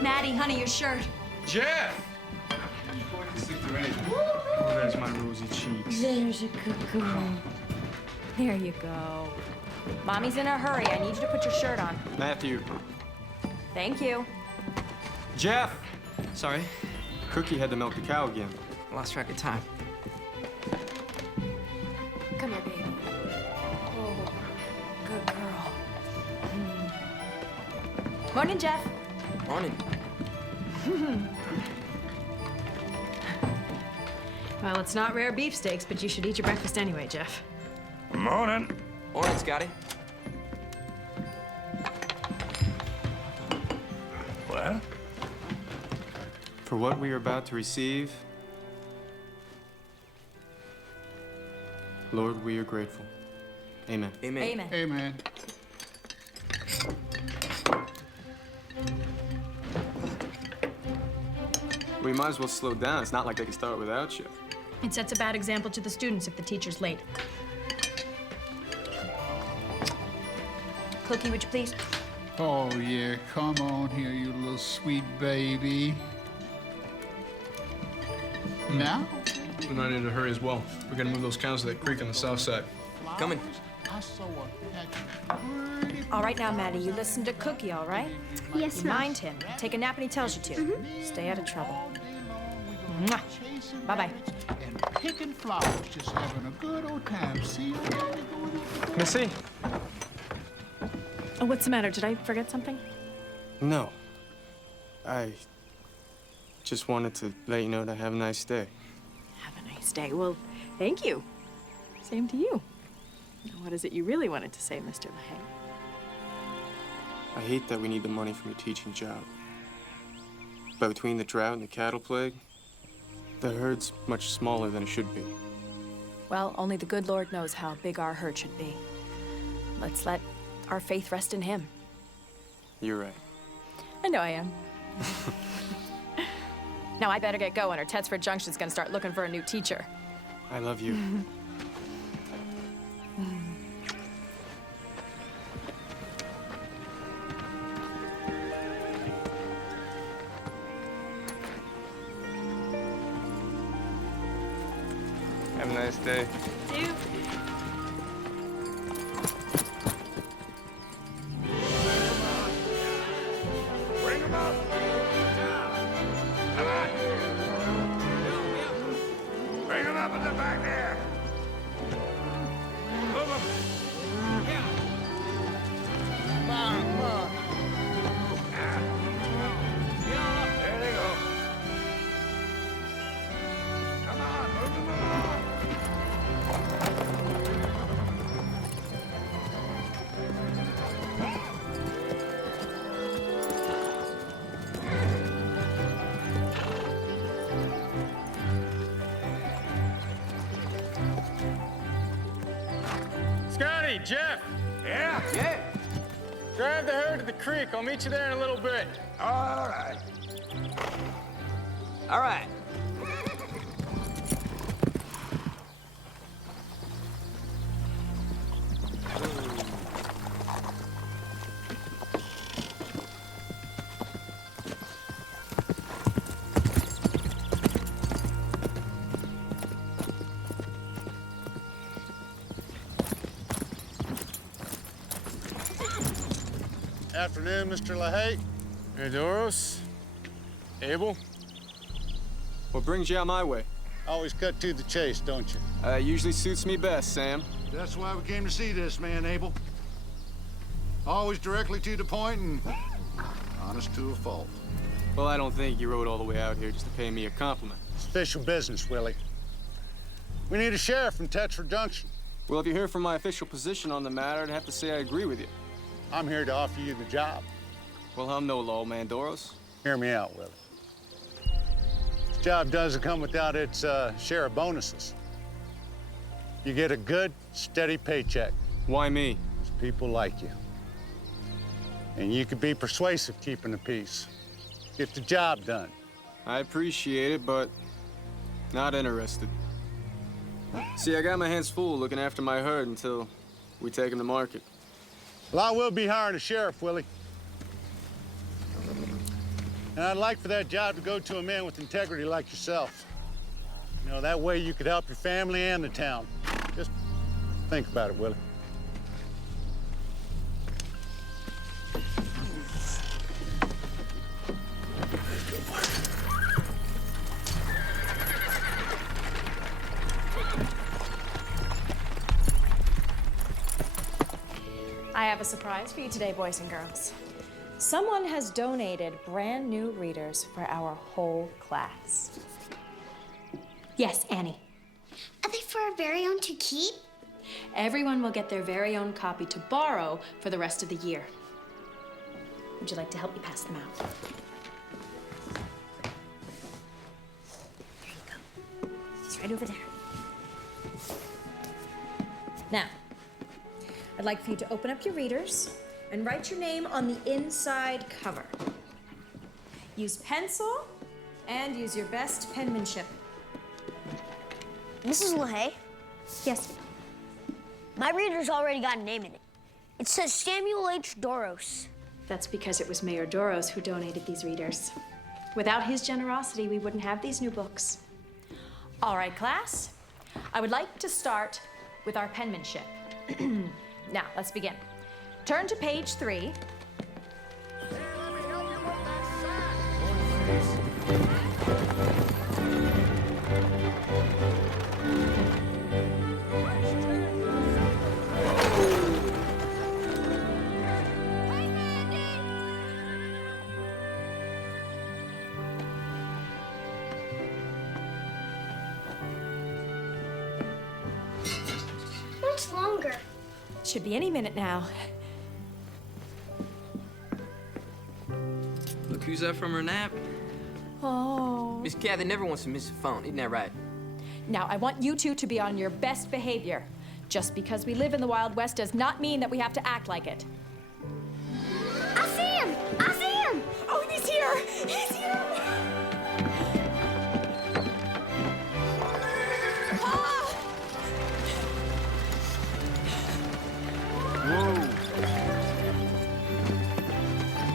Maddie, honey, your shirt. Jeff! Oh, there's my rosy cheeks. There's a good girl. There you go. Mommy's in a hurry. I need you to put your shirt on. Matthew. Thank you. Jeff! Sorry, Cookie had to milk the cow again. I lost track of time. Come here, baby. Oh, good girl. Morning, Jeff. Morning. Well, it's not rare beefsteaks, but you should eat your breakfast anyway, Jeff. Morning. Morning, Scotty. Well? For what we are about to receive, Lord, we are grateful. Amen. Amen. Amen. Amen. We might as well slow down. It's not like they can start without you. It sets a bad example to the students if the teacher's late. Cookie, would you please? Oh, yeah, come on here, you little sweet baby. Now? We might need to hurry as well. We're gonna move those cows to that creek on the south side. Coming. I saw a pretty All right now, Maddie, you listen to Cookie, all right? Yes, You ma'am. mind him. Take a nap when he tells you to. Stay out of trouble. Mwah. Bye-bye. and picking flowers, just having a good old time. See you daddy going. Missy? Oh, what's the matter? Did I forget something? No. I just wanted to let you know that I have a nice day. Have a nice day. Well, thank you. Same to you. Now, what is it you really wanted to say, Mr. LaHaye? I hate that we need the money from your teaching job. But between the drought and the cattle plague, the herd's much smaller than it should be. Well, only the good Lord knows how big our herd should be. Let's let our faith rest in him. You're right. I know I am. Now I better get going or Tedsford Junction's gonna start looking for a new teacher. I love you. Have a nice day. Buddy, Jeff. Yeah? Yeah. Drive the herd to the creek. I'll meet you there in a little bit. All right. All right. Afternoon, Mr. LaHaye. Hey, Doros. Abel. What brings you out my way? Always cut to the chase, don't you? Usually suits me best, Sam. That's why we came to see this man, Abel. Always directly to the point and honest to a fault. Well, I don't think you rode all the way out here just to pay me a compliment. It's official business, Willie. We need a sheriff in Tetford Junction. Well, if you hear from my official position on the matter, I'd have to say I agree with you. I'm here to offer you the job. Well, I'm no lawman, Doros. Hear me out, Willie. This job doesn't come without its share of bonuses. You get a good, steady paycheck. Why me? There's people like you. And you could be persuasive keeping the peace. Get the job done. I appreciate it, but not interested. See, I got my hands full looking after my herd until we take them to market. Well, I will be hiring a sheriff, Willie. And I'd like for that job to go to a man with integrity like yourself. You know, that way you could help your family and the town. Just think about it, Willie. I have a surprise for you today, boys and girls. Someone has donated brand new readers for our whole class. Yes, Annie. Are they for our very own to keep? Everyone will get their very own copy to borrow for the rest of the year. Would you like to help me pass them out? There you go. It's right over there. Now, I'd like for you to open up your readers and write your name on the inside cover. Use pencil and use your best penmanship. Mrs. LaHaye, Yes. my reader's already got a name in it. It says Samuel H. Doros. That's because it was Mayor Doros who donated these readers. Without his generosity, we wouldn't have these new books. All right, class. I would like to start with our penmanship. Now, let's begin. Turn to page 3. Much longer. Should be any minute now. Look who's up from her nap. Oh. Miss Kathy never wants to miss a phone, isn't that right? Now, I want you two to be on your best behavior. Just because we live in the Wild West does not mean that we have to act like it. I see him! I see him! Oh, he's here! He's here! Ah!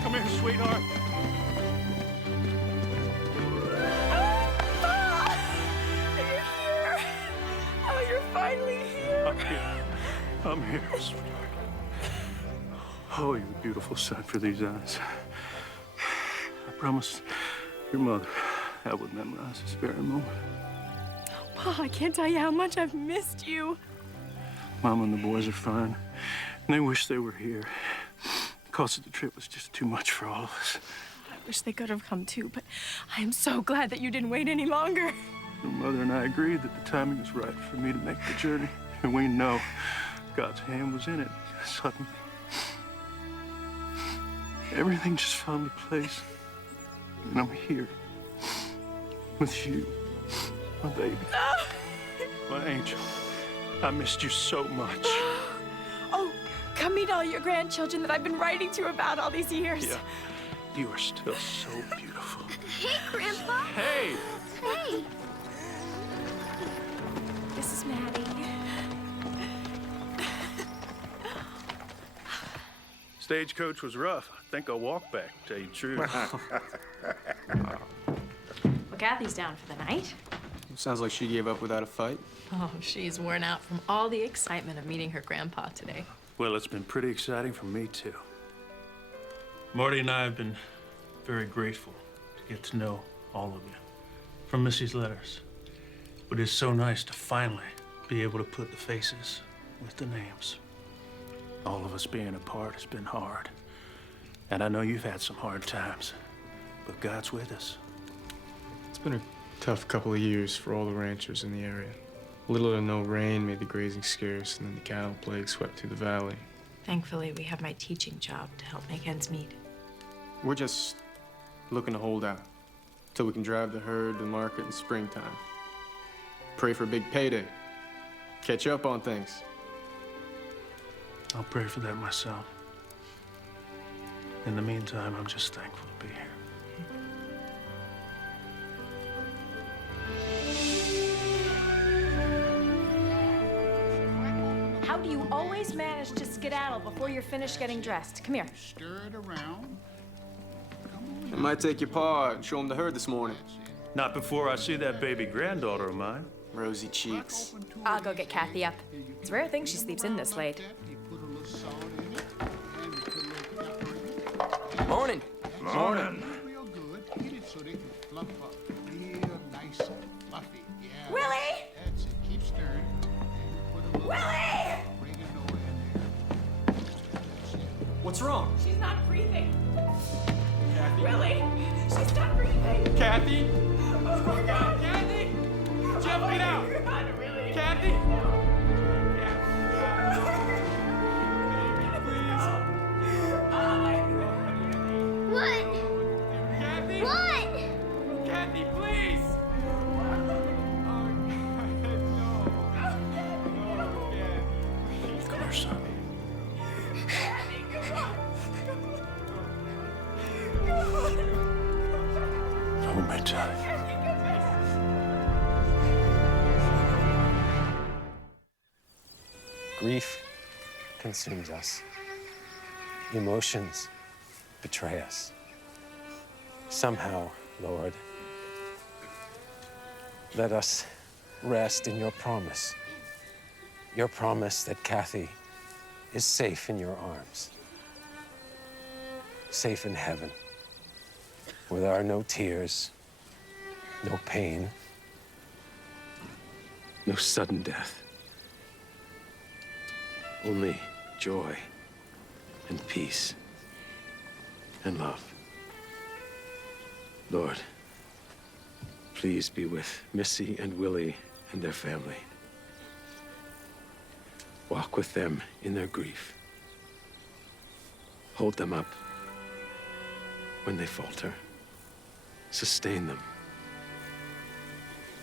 Come here, sweetheart. You're here! Oh, you're finally here! I'm here, sweetheart. Oh, you're a beautiful sight for these eyes. I promised your mother I would memorize this very moment. Pa, I can't tell you how much I've missed you. Mom and the boys are fine, and they wish they were here. The cost of the trip was just too much for all of us. I wish they could have come too, but I am so glad that you didn't wait any longer. Your mother and I agreed that the timing was right for me to make the journey, and we know God's hand was in it. Suddenly, everything just fell into place, and I'm here with you, my baby, my angel. I missed you so much. Come meet all your grandchildren that I've been writing to about all these years. Yeah. You are still so beautiful. Hey, Grandpa. Hey! Hey. This is Maddie. Stagecoach was rough. I think I'll walk back, to tell you the truth. Well, Kathy's down for the night. Sounds like she gave up without a fight. Oh, she's worn out from all the excitement of meeting her grandpa today. Well, it's been pretty exciting for me, too. Marty and I have been very grateful to get to know all of you from Missy's letters. But it's so nice to finally be able to put the faces with the names. All of us being apart has been hard. And I know you've had some hard times, but God's with us. It's been a tough couple of years for all the ranchers in the area. Little or no rain made the grazing scarce, and then the cattle plague swept through the valley. Thankfully, we have my teaching job to help make ends meet. We're just looking to hold out till we can drive the herd to market in springtime. Pray for a big payday. Catch up on things. I'll pray for that myself. In the meantime, I'm just thankful to be here. How do you always manage to skedaddle before you're finished getting dressed? Come here. Stir it around. I might take your paw and show him the herd this morning. Not before I see that baby granddaughter of mine. Rosy cheeks. I'll go get Kathy up. It's a rare thing she sleeps in this late. You put a little salt in it, and you put a little pepper in it. Morning. Morning. Real good. Eat it so they can fluff up. Real nice and fluffy. Yeah. Willie! That's it. Keep stirring. And you put a little Willie! oregano in there. That's it. What's wrong? She's not breathing. Willie, she's not breathing. Kathy? Oh my God, Kathy! Jeff, get out! God, Willie. Kathy! What? Kathy! What? Kathy, please! Come here, son. Hold me tight. Grief consumes us. Emotions betray us. Somehow, Lord, let us rest in your promise that Kathy is safe in your arms, safe in heaven, where there are no tears, no pain, no sudden death. Only joy and peace and love. Lord, please be with Missy and Willie and their family. Walk with them in their grief. Hold them up when they falter. Sustain them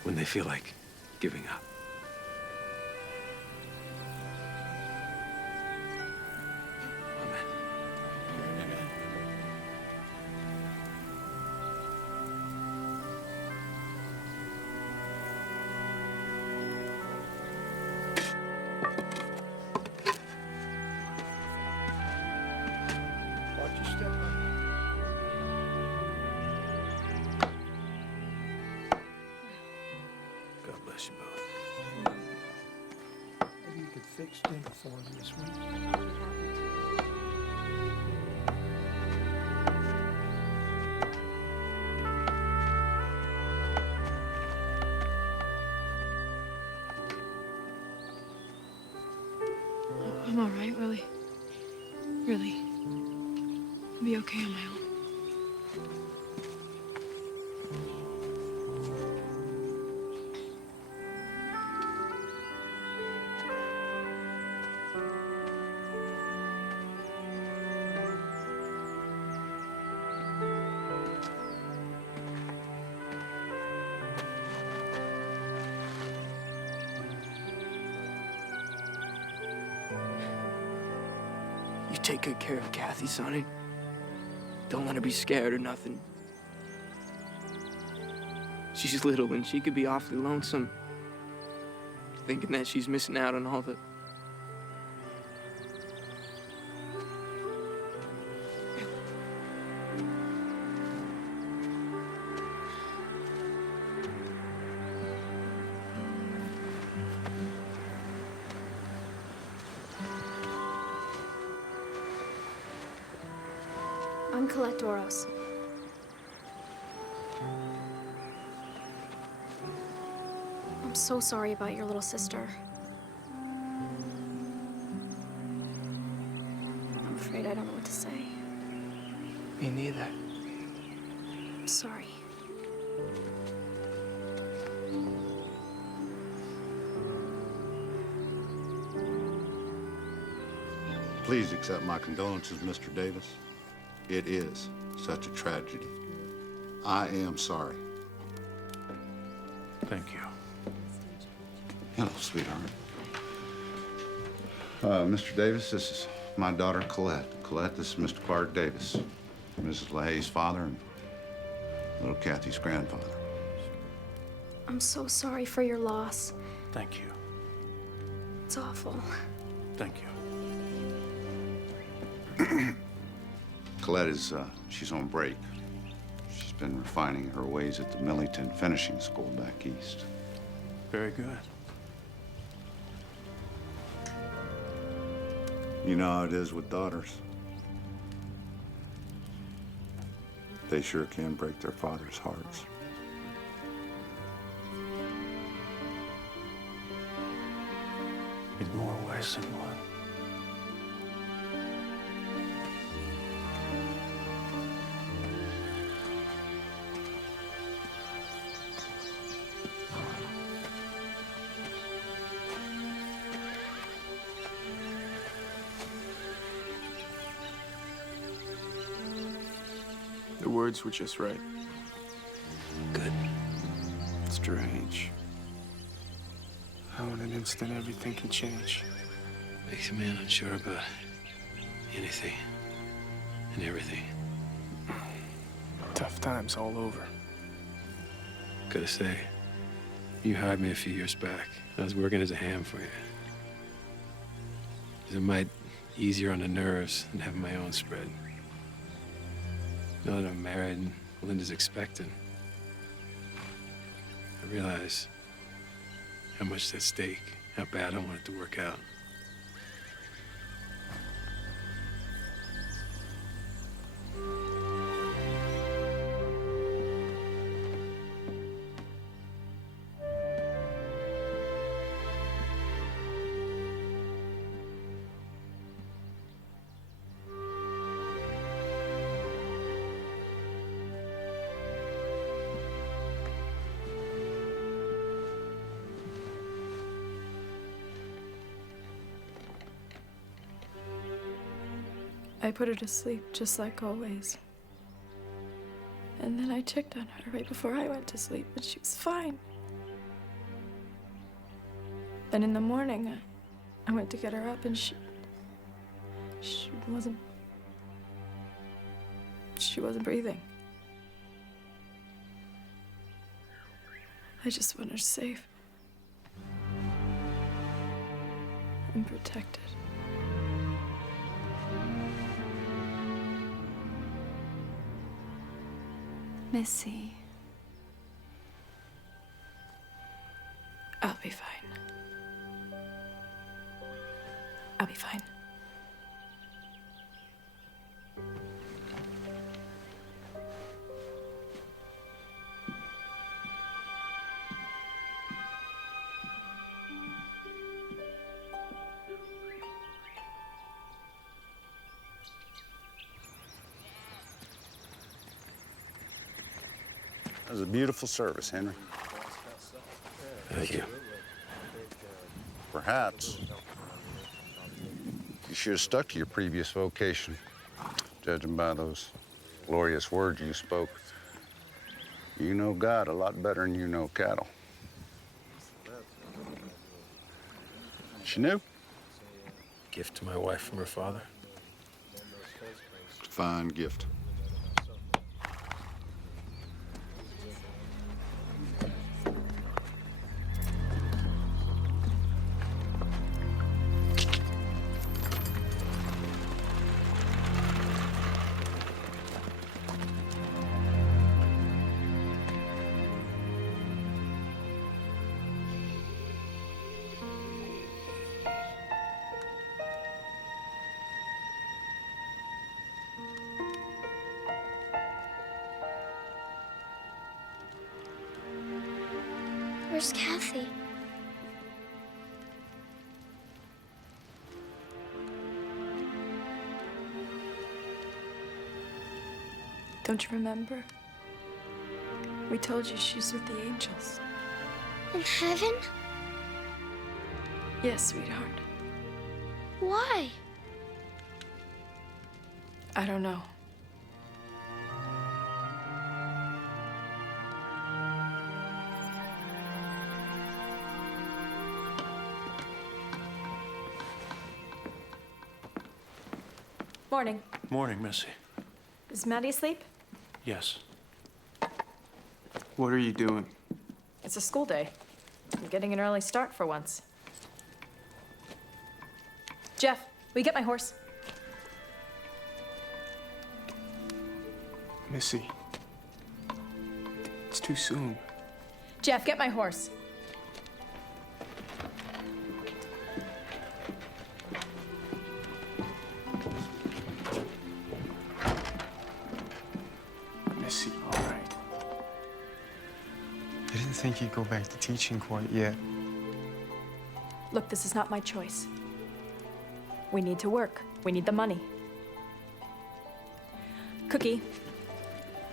when they feel like giving up. Watch your step, buddy. God bless you both. Maybe you could fix dinner for me this week. I'm all right, Willie. Really. I'll be okay on my own. take good care of Kathy, Sonny. Don't let her be scared or nothing. She's little and she could be awfully lonesome, thinking that she's missing out on all the... I'm Colette Doros. I'm so sorry about your little sister. I'm afraid I don't know what to say. Me neither. I'm sorry. Please accept my condolences, Mr. Davis. It is such a tragedy. I am sorry. Thank you. Hello, sweetheart. Mr. Davis, this is my daughter, Colette. Colette, this is Mr. Clark Davis, Mrs. LaHaye's father and little Kathy's grandfather. I'm so sorry for your loss. Thank you. It's awful. Thank you. Colette is, she's on break. She's been refining her ways at the Millington Finishing School back east. Very good. You know how it is with daughters. They sure can break their father's hearts. In more ways than one. The words were just right. Good. Strange. How in an instant everything can change. Makes a man unsure about anything and everything. Tough times all over. Gotta say, you hired me a few years back. I was working as a ham for you. It was a mite easier on the nerves than having my own spread. Now that I'm married and Linda's expecting, I realize how much's at stake, how bad I want it to work out. I put her to sleep, just like always. And then I checked on her right before I went to sleep, but she was fine. Then in the morning, I went to get her up, and she wasn't breathing. I just want her safe and protected. Missy. I'll be fine. I'll be fine. That was a beautiful service, Henry. Thank you. Perhaps you should have stuck to your previous vocation, judging by those glorious words you spoke. You know God a lot better than you know cattle. She knew? Gift to my wife from her father. fine gift. Where's Kathy? Don't you remember? We told you she's with the angels. In heaven? Yes, sweetheart. Why? I don't know. Morning. Morning, Missy. Is Maddie asleep? Yes. What are you doing? It's a school day. I'm getting an early start for once. Jeff, will you get my horse? Missy. It's too soon. Jeff, get my horse. Missy, all right. I didn't think you'd go back to teaching quite yet. Look, this is not my choice. We need to work. We need the money. Cookie,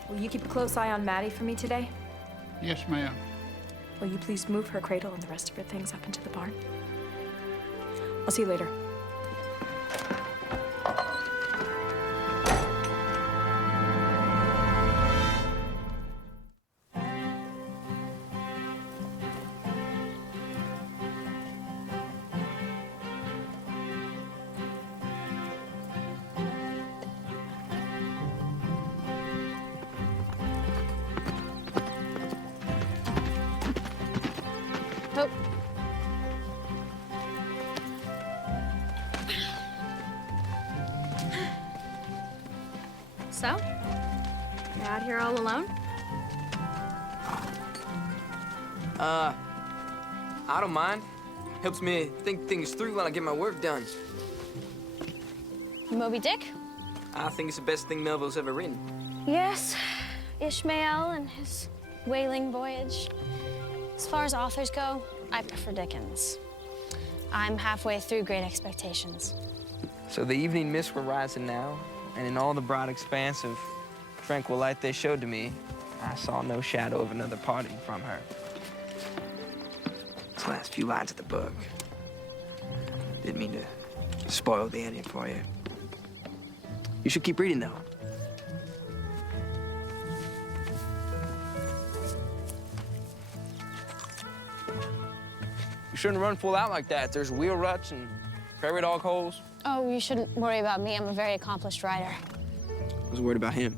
will you keep a close eye on Maddie for me today? Yes, ma'am. Will you please move her cradle and the rest of her things up into the barn? I'll see you later. Oh. So? You're out here all alone? I don't mind. Helps me think things through when I get my work done. Moby Dick? I think it's the best thing Melville's ever written. Yes. Ishmael and his whaling voyage. As far as authors go, I prefer Dickens. I'm halfway through Great Expectations. So the evening mists were rising now, and in all the broad expanse of tranquil light they showed to me, I saw no shadow of another parting from her. These last few lines of the book. Didn't mean to spoil the ending for you. You should keep reading, though. You shouldn't run full out like that. There's wheel ruts and prairie dog holes. Oh, you shouldn't worry about me. I'm a very accomplished writer. I was worried about him.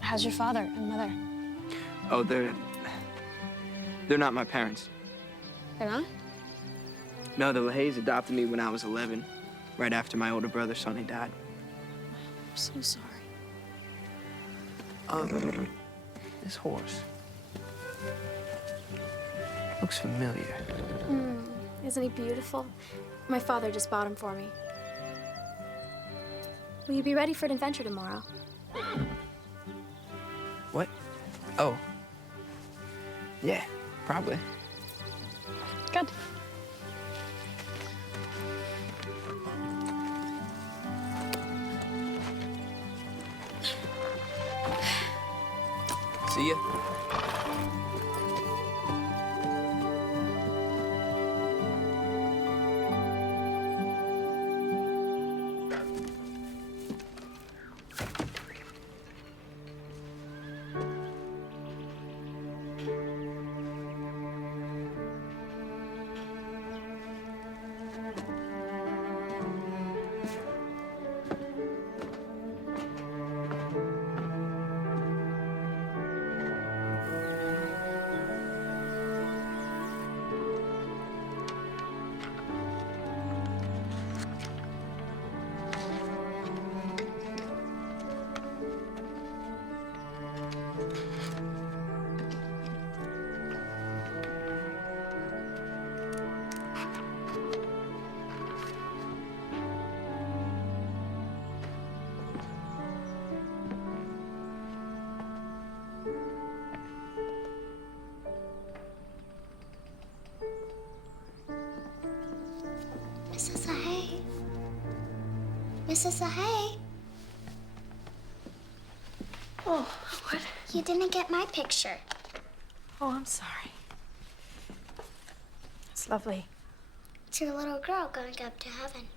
How's your father and mother? Oh, they're not my parents. They're not? No, the LaHaye's adopted me when I was 11, right after my older brother, Sonny, died. I'm so sorry. This horse looks familiar. Isn't he beautiful? My father just bought him for me. Will you be ready for an adventure tomorrow? What? Oh. Yeah, probably. Good. See ya. Mrs. LaHaye. Oh, what? You didn't get my picture. Oh, I'm sorry. It's lovely. It's your little girl going up to heaven.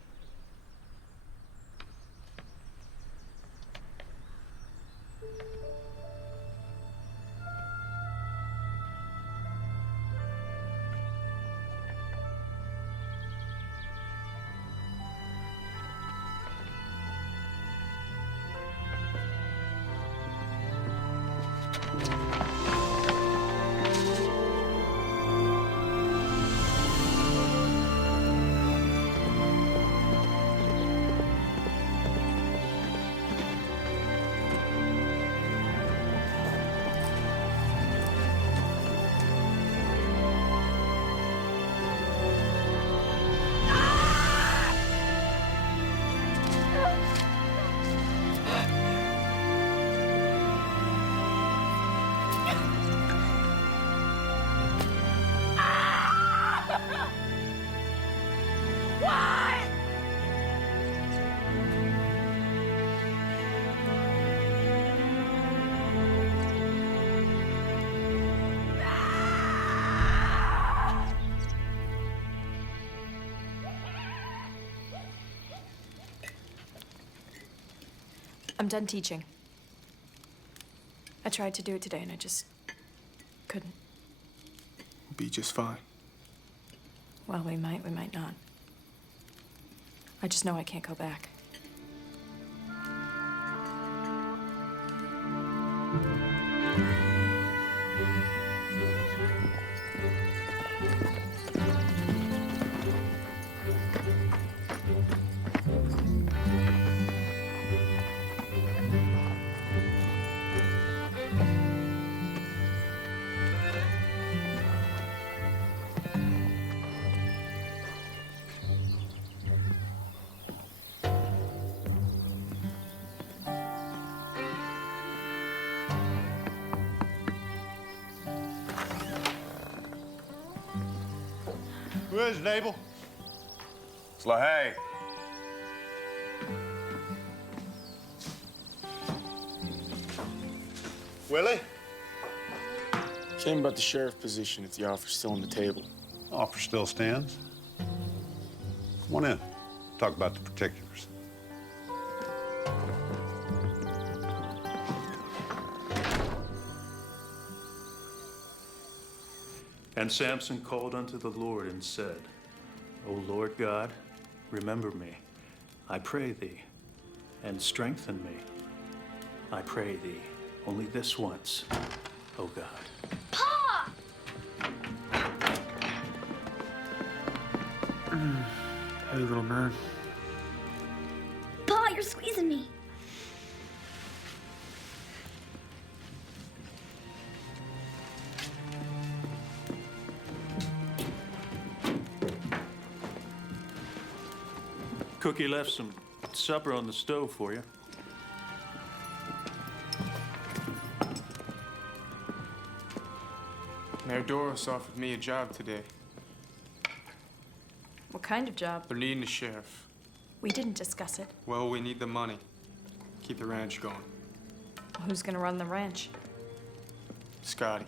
I'm done teaching. I tried to do it today and I just couldn't. We'll be just fine. Well, we might not. I just know I can't go back. Who is it, Abel? It's LaHaye. Willie? Came about the sheriff position if the offer's still on the table. Offer still stands. Come on in. Talk about the particulars. And Samson called unto the Lord and said, O Lord God, remember me, I pray thee, and strengthen me. I pray thee, only this once, O God. Pa! Hey, little man. Pa, you're squeezing me. Cookie left some supper on the stove for you. Mayor Doros offered me a job today. What kind of job? They're needing a sheriff. We didn't discuss it. Well, we need the money. Keep the ranch going. Who's gonna run the ranch? Scotty.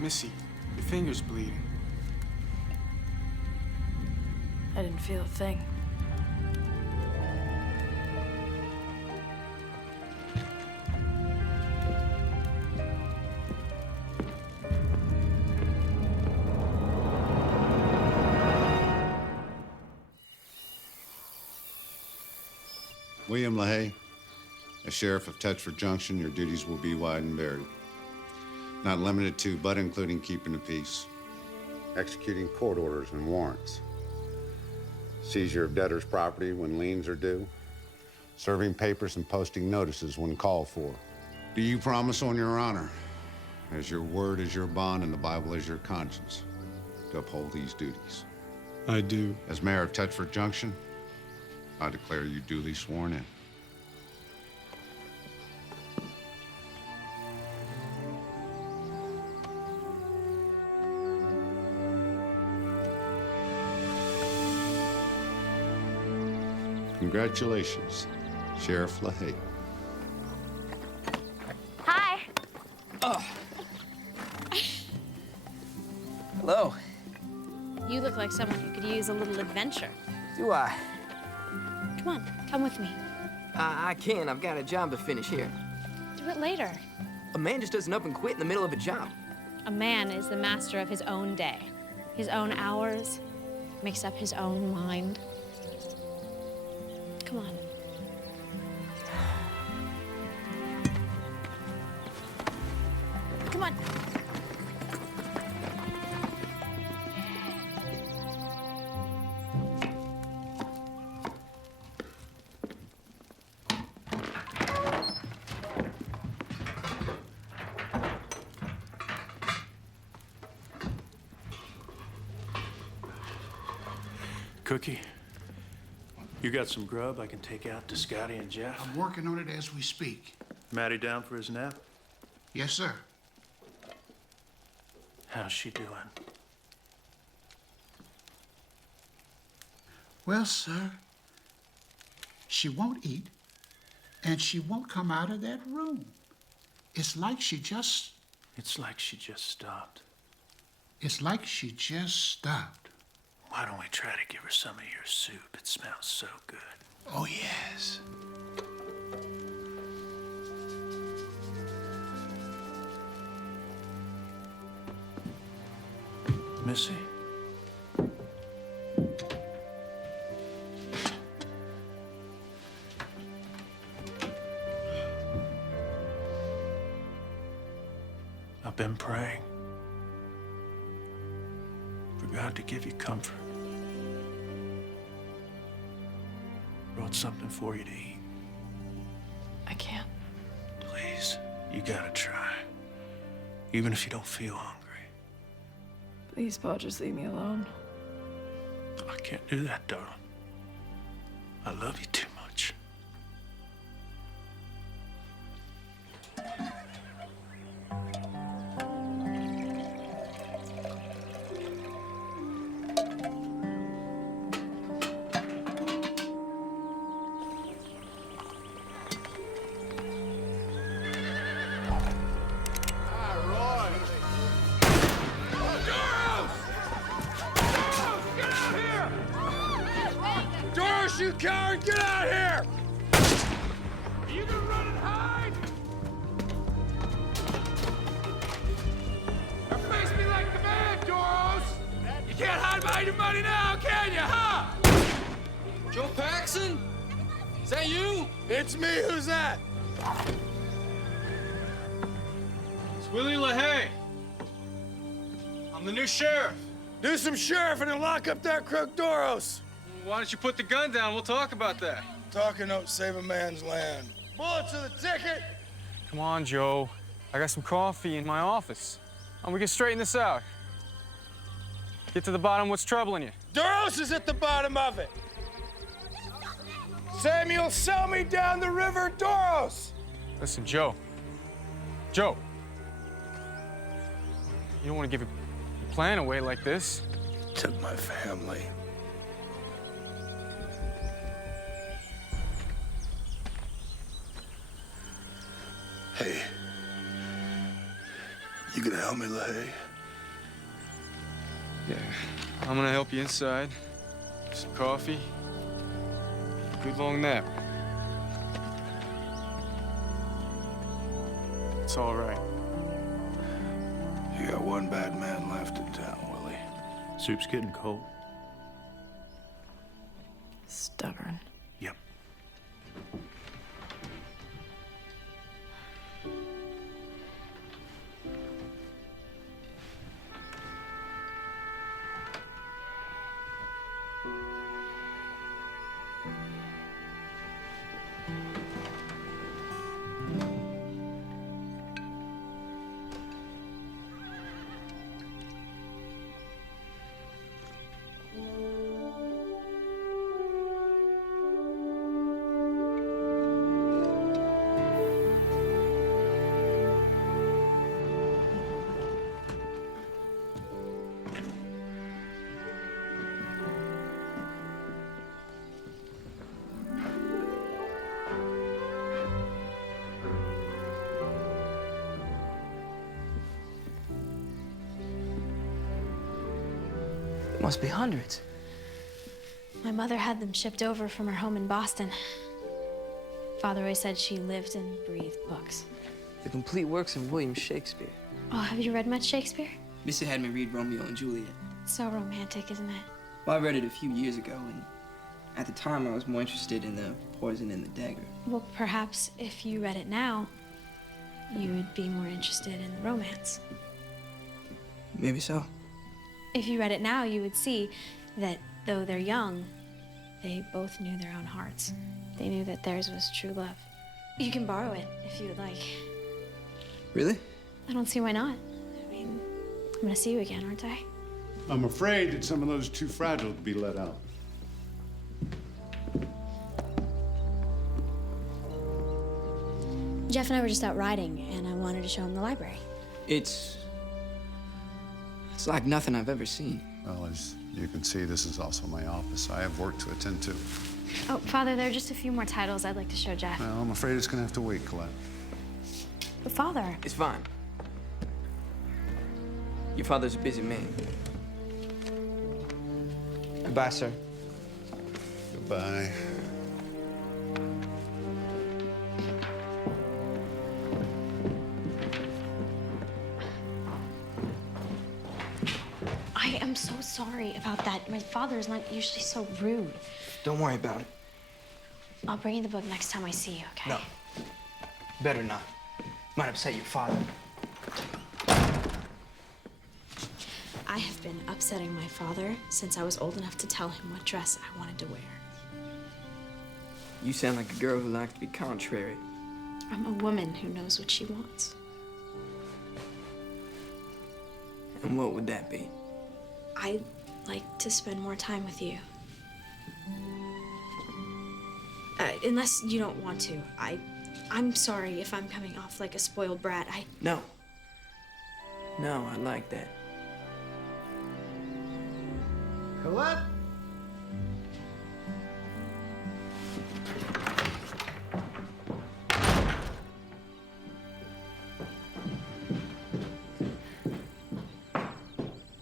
Missy, your finger's bleeding. I didn't feel a thing. William LaHaye, as Sheriff of Tetford Junction, your duties will be wide and varied. Not limited to, but including keeping the peace, executing court orders and warrants, seizure of debtors' property when liens are due, serving papers and posting notices when called for. Do you promise on your honor, as your word is your bond and the Bible is your conscience, to uphold these duties? I do. As mayor of Tetford Junction, I declare you duly sworn in. Congratulations, Sheriff LaHaye. Hi. Hello. You look like someone who could use a little adventure. Do I? Come on, come with me. I can't. I've got a job to finish here. Do it later. A man just doesn't up and quit in the middle of a job. A man is the master of his own day, his own hours, makes up his own mind. Come on. Come on. Cookie, you got some grub I can take out to Scotty and Jeff? I'm working on it as we speak. Maddie down for his nap? Yes, sir. How's she doing? Well, sir, she won't eat, and she won't come out of that room. It's like she just... It's like she just stopped. It's like she just stopped. Why don't we try to give her some of your soup? It smells so good. Oh, yes. Missy? I've been praying for God to give you comfort. Brought something for you to eat. I can't. Please, you gotta try. Even if you don't feel hungry. Please, Pa, just leave me alone. I can't do that, darling. I love you too much. You coward, get out here! Are you gonna run and hide? Or face me like the man, Doros! You can't hide behind your money now, can you, huh? Joe Paxson? Is that you? It's me, who's that? It's Willie LaHaye. I'm the new sheriff. Do some sheriff and then lock up that crook Doros. Why don't you put the gun down? We'll talk about that. Talking don't save a man's land. Bullets to the ticket! Come on, Joe. I got some coffee in my office. And we can straighten this out. Get to the bottom of what's troubling you. Doros is at the bottom of it. Samuel, sell me down the river, Doros! Listen, Joe. Joe. You don't want to give your plan away like this. Took my family. Hey, you gonna help me, LaHaye? Yeah, I'm gonna help you inside. Some coffee. Good long nap. It's all right. You got one bad man left in town, Willie. Soup's getting cold. Stubborn. Yep. Must be hundreds. My mother had them shipped over from her home in Boston. Father always said she lived and breathed books. The complete works of William Shakespeare. Oh, have you read much Shakespeare? Missy had me read Romeo and Juliet. So romantic, isn't it? Well, I read it a few years ago, and at the time I was more interested in the poison in the dagger. Well, perhaps if you read it now, you would be more interested in the romance. Maybe so. If you read it now, you would see that though they're young, they both knew their own hearts. They knew that theirs was true love. You can borrow it if you would like. Really? I don't see why not. I mean, I'm gonna see you again, aren't I? I'm afraid that some of those are too fragile to be let out. Jeff and I were just out riding, and I wanted to show him the library. It's like nothing I've ever seen. Well, as you can see, this is also my office. I have work to attend to. Oh, Father, there are just a few more titles I'd like to show Jeff. Well, I'm afraid it's gonna have to wait, Colette. But Father. It's fine. Your father's a busy man. Goodbye, sir. Goodbye. I am so sorry about that. My father is not usually so rude. Don't worry about it. I'll bring you the book next time I see you, okay? No. Better not. Might upset your father. I have been upsetting my father since I was old enough to tell him what dress I wanted to wear. You sound like a girl who likes to be contrary. I'm a woman who knows what she wants. And what would that be? I'd like to spend more time with you. Unless you don't want to. I'm sorry if I'm coming off like a spoiled brat. No. No, I like that. Colette?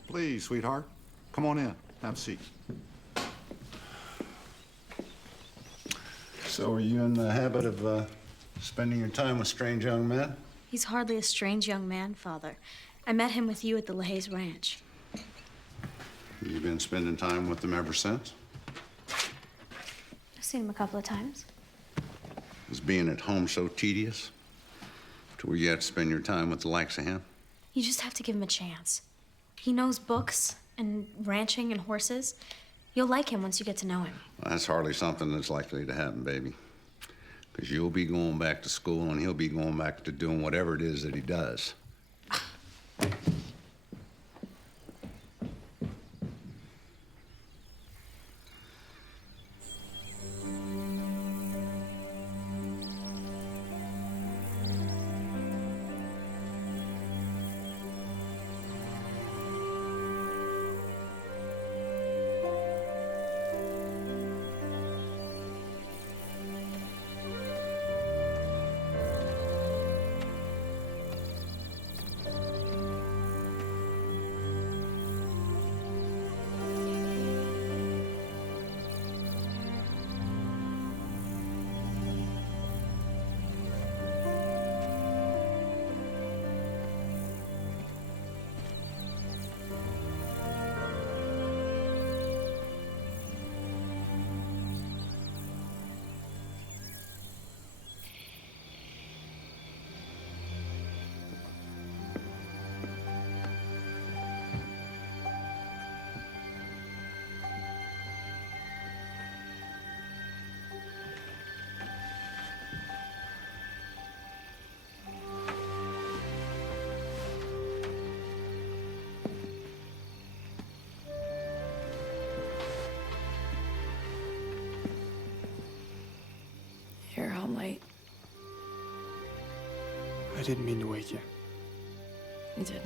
Please, sweetheart, come on in. Have a seat. So are you in the habit of spending your time with strange young men? He's hardly a strange young man, Father. I met him with you at the LaHaye's ranch. You been spending time with them ever since? I've seen him a couple of times. Is being at home so tedious to where you have to spend your time with the likes of him? You just have to give him a chance. He knows books and ranching and horses. You'll like him once you get to know him. Well, that's hardly something that's likely to happen, baby. Because you'll be going back to school and he'll be going back to doing whatever it is that he does. You're home late. I didn't mean to wake you. You didn't.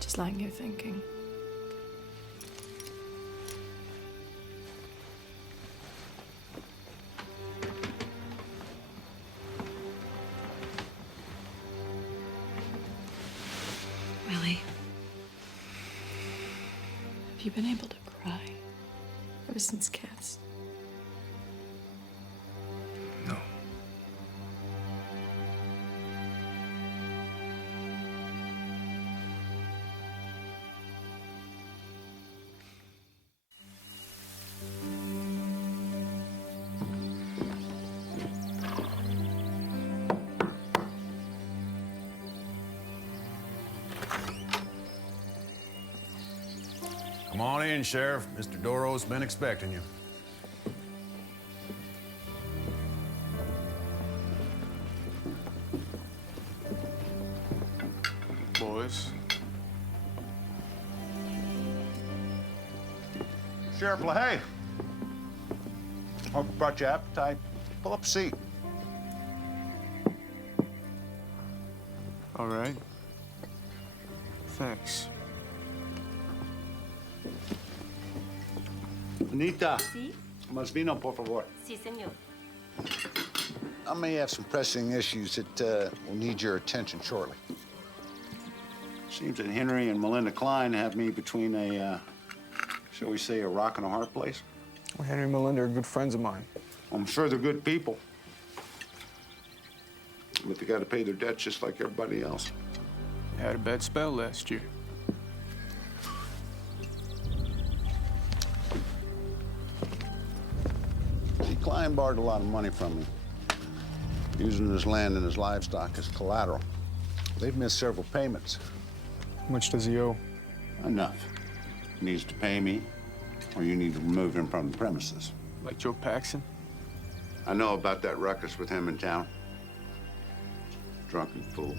Just like you're thinking. Willie. Have you been able to cry ever since Cass? No. Come on in, Sheriff. Mr. Doro's been expecting you. Boys. Sheriff LaHaye. Hope I brought you appetite. Pull up a seat. All right. Thanks. Anita. Sí. Más vino, por favor. Sí, señor. I may have some pressing issues that will need your attention shortly. Seems that Henry and Melinda Klein have me between a, shall we say, a rock and a hard place. Well, Henry and Melinda are good friends of mine. I'm sure they're good people. But they got to pay their debts just like everybody else. They had a bad spell last year. See, Klein borrowed a lot of money from me, using his land and his livestock as collateral. They've missed several payments. How much does he owe? Enough. He needs to pay me, or you need to remove him from the premises. Like Joe Paxson? I know about that ruckus with him in town. Drunken fool.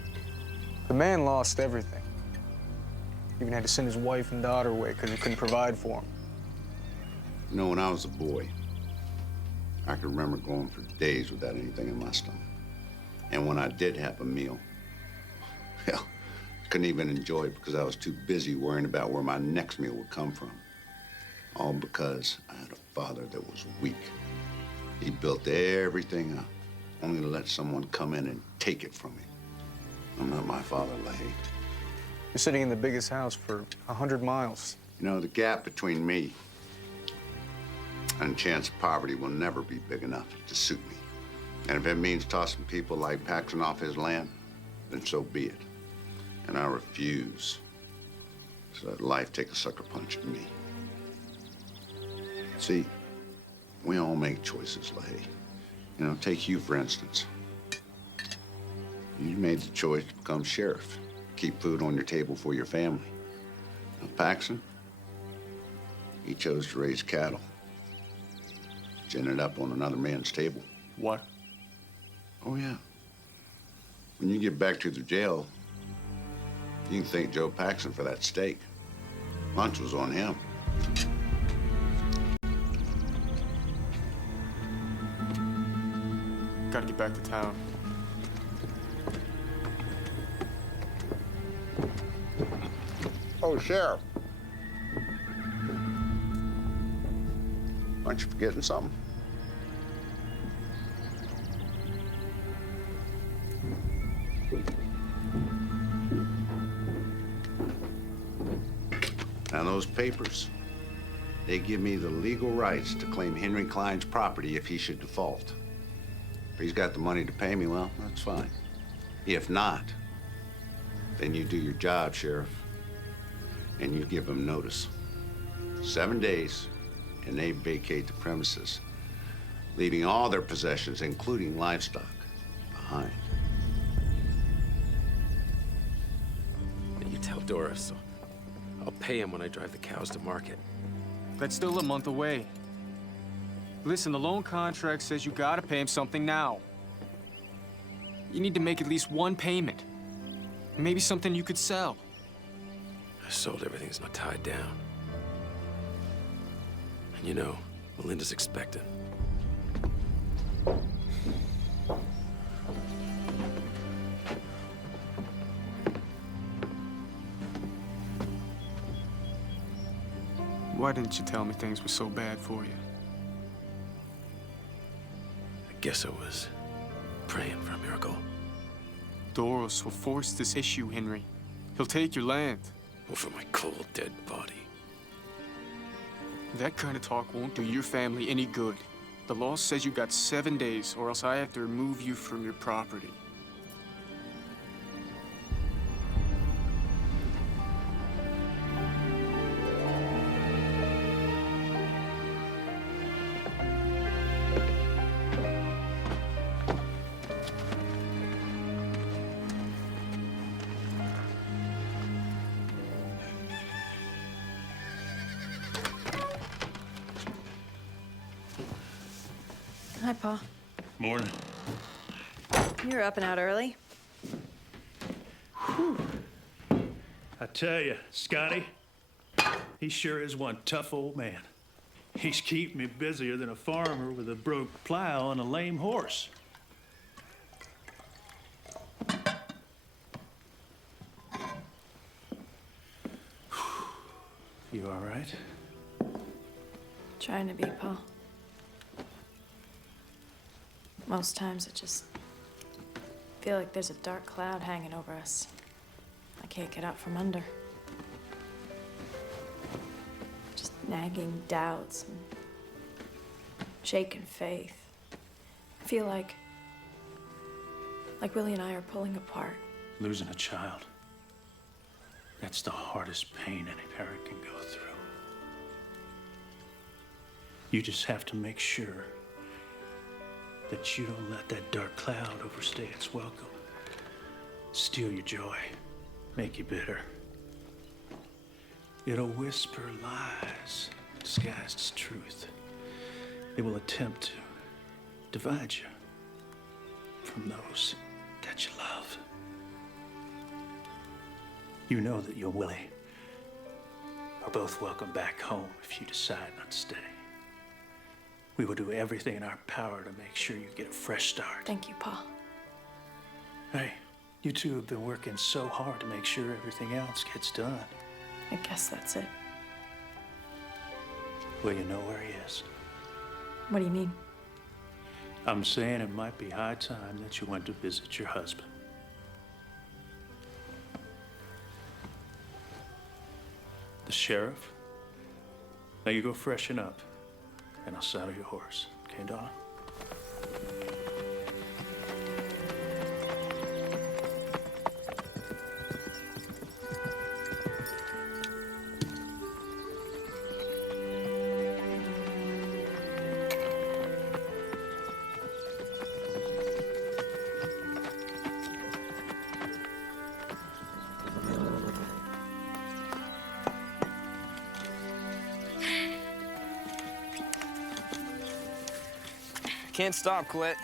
The man lost everything. Even had to send his wife and daughter away because he couldn't provide for them. You know, when I was a boy, I could remember going for days without anything in my stomach. And when I did have a meal, hell, I couldn't even enjoy it because I was too busy worrying about where my next meal would come from. All because I had a father that was weak. He built everything up, only to let someone come in and take it from me. I'm not my father, LaHaye. You're sitting in the biggest house for 100 miles. You know, the gap between me and chance of poverty will never be big enough to suit me. And if it means tossing people like Paxson off his land, then so be it. And I refuse to let life take a sucker punch at me. See, we all make choices, LaHaye. You know, take you, for instance. You made the choice to become sheriff, keep food on your table for your family. Now, Paxson, he chose to raise cattle, which ended up on another man's table. What? Oh, yeah. When you get back to the jail, you can thank Joe Paxson for that steak. Lunch was on him. Gotta get back to town. Oh, Sheriff. Aren't you forgetting something? Now, those papers, they give me the legal rights to claim Henry Klein's property if he should default. If he's got the money to pay me, well, that's fine. If not, then you do your job, Sheriff, and you give him notice. 7 days, and they vacate the premises, leaving all their possessions, including livestock, behind. You tell Doris, so I'll pay him when I drive the cows to market. That's still a month away. Listen, the loan contract says you gotta pay him something now. You need to make at least one payment. Maybe something you could sell. I sold everything that's not tied down. And you know, Melinda's expecting. Why didn't you tell me things were so bad for you? I guess I was praying for a miracle. Doros will force this issue, Henry. He'll take your land. Over my cold, dead body. That kind of talk won't do your family any good. The law says you got 7 days, or else I have to remove you from your property. Hi, Pa. Morning. You're up and out early. I tell you, Scotty, he sure is one tough old man. He's keeping me busier than a farmer with a broke plow and a lame horse. You all right? Trying to be, Pa. Most times I just feel like there's a dark cloud hanging over us. I can't get out from under. Just nagging doubts and shaken faith. I feel like Willie and I are pulling apart. Losing a child. That's the hardest pain any parent can go through. You just have to make sure that you don't let that dark cloud overstay its welcome. Steal your joy, make you bitter. It'll whisper lies disguised as truth. It will attempt to divide you from those that you love. You know that you and Willie are both welcome back home if you decide not to stay. We will do everything in our power to make sure you get a fresh start. Thank you, Pa. Hey, you two have been working so hard to make sure everything else gets done. I guess that's it. Well, you know where he is. What do you mean? I'm saying it might be high time that you went to visit your husband. The sheriff? Now you go freshen up, and I'll saddle your horse. Okay, Donna? Can't stop, Colette.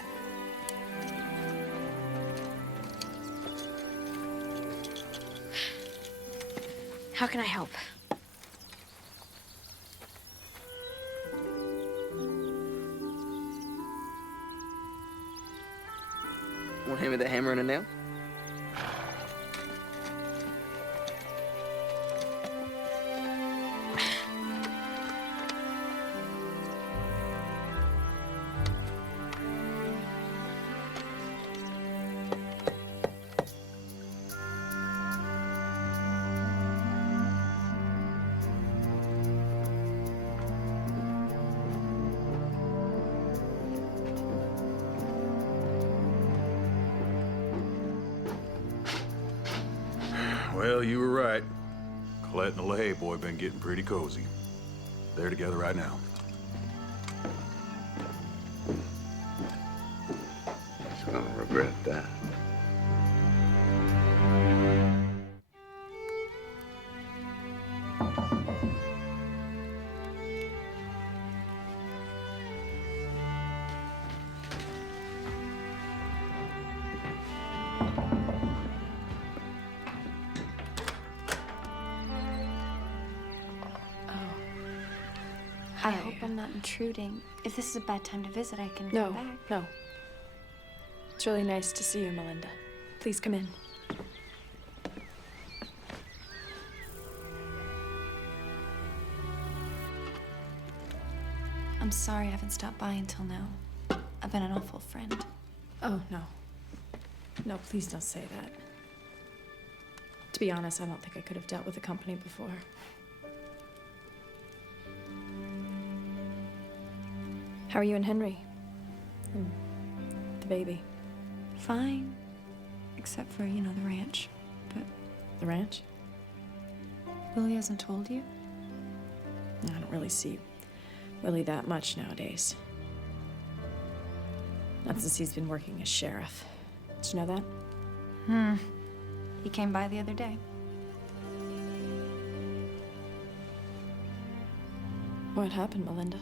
How can I help? Want to hand me the hammer and a nail? Well, you were right. Colette and the LaHaye boy been getting pretty cozy. They're together right now. He's gonna regret that. I hope I'm not intruding. If this is a bad time to visit, I can No, come back. no. It's really nice to see you, Melinda. Please come in. I'm sorry I haven't stopped by until now. I've been an awful friend. Oh, no. No, please don't say that. To be honest, I don't think I could have dealt with the company before. How are you and Henry? And the baby? Fine. Except for, you know, the ranch. But The ranch? Willie hasn't told you? I don't really see Willie that much nowadays. Not since he's been working as sheriff. Did you know that? He came by the other day. What happened, Melinda?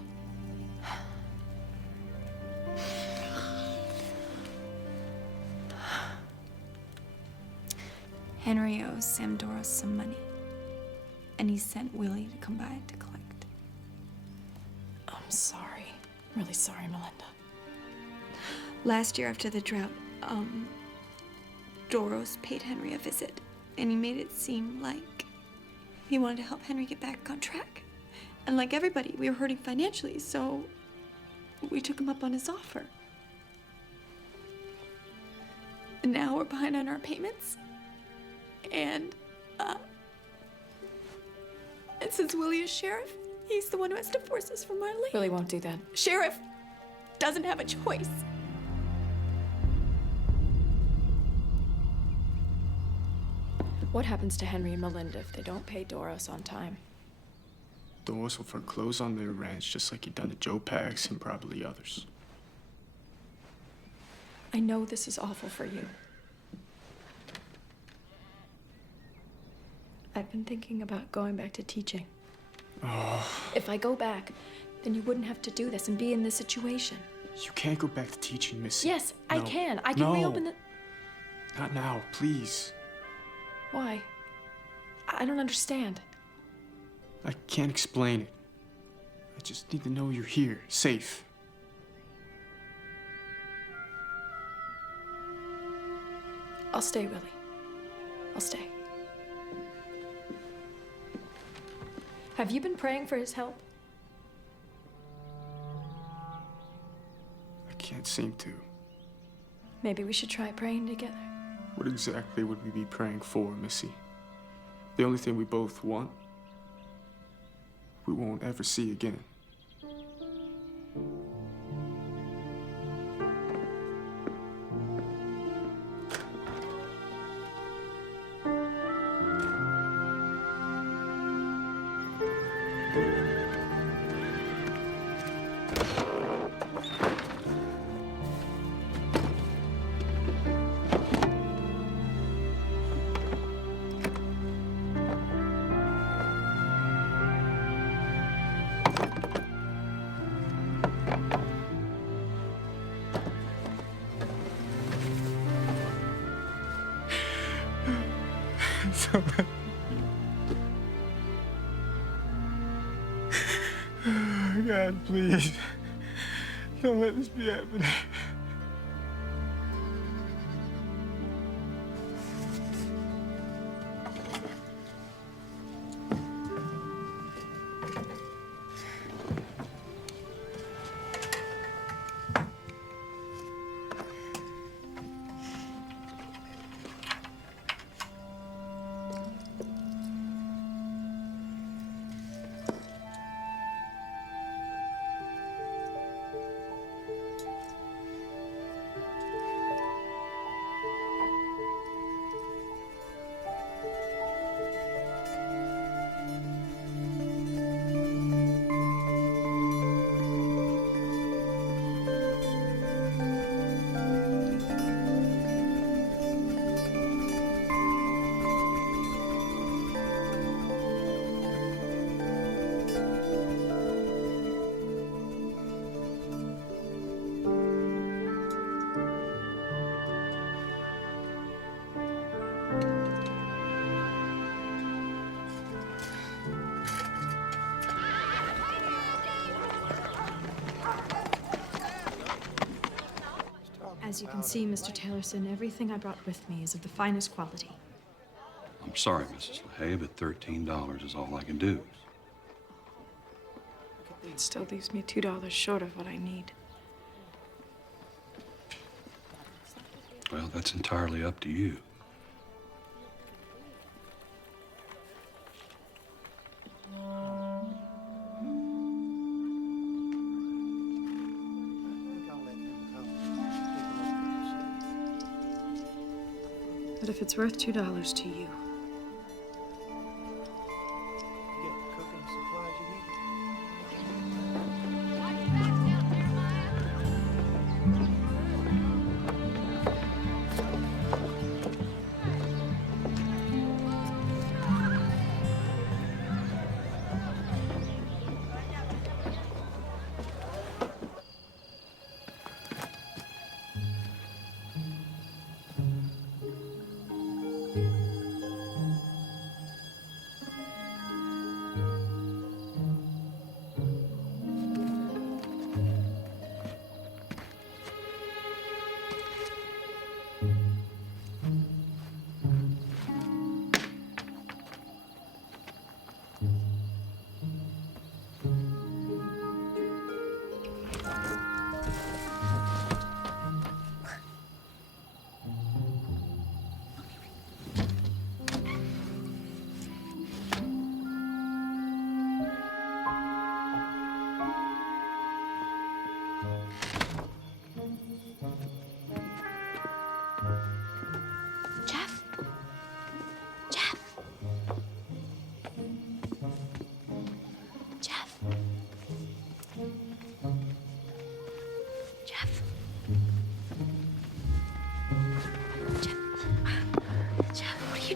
Henry owes Sam Doros some money. And he sent Willie to come by to collect. I'm sorry. I'm really sorry, Melinda. Last year after the drought, Doros paid Henry a visit. And he made it seem like he wanted to help Henry get back on track. And like everybody, we were hurting financially, so we took him up on his offer. And now we're behind on our payments. And since Willie is sheriff, he's the one who has to force us from our land. Willie won't do that. Sheriff doesn't have a choice. What happens to Henry and Melinda if they don't pay Doros on time? Doris will foreclose on their ranch just like he done to Joe Pax and probably others. I know this is awful for you. I've been thinking about going back to teaching. Oh, If I go back, then you wouldn't have to do this and be in this situation. you can't go back to teaching, Missy. Yes, I No. can. I can No. reopen the... Not now, please. Why? I don't understand. I can't explain it. I just need to know you're here, safe. I'll stay, Willie. I'll stay. Have you been praying for his help? I can't seem to. Maybe we should try praying together. What exactly would we be praying for, Missy? The only thing we both want, we won't ever see again. God, please. Don't let this be happening. As you can see, Mr. Taylorson, everything I brought with me is of the finest quality. I'm sorry, Mrs. LaHaye, but $13 is all I can do. It still leaves me $2 short of what I need. Well, that's entirely up to you. But if it's worth $2 to you,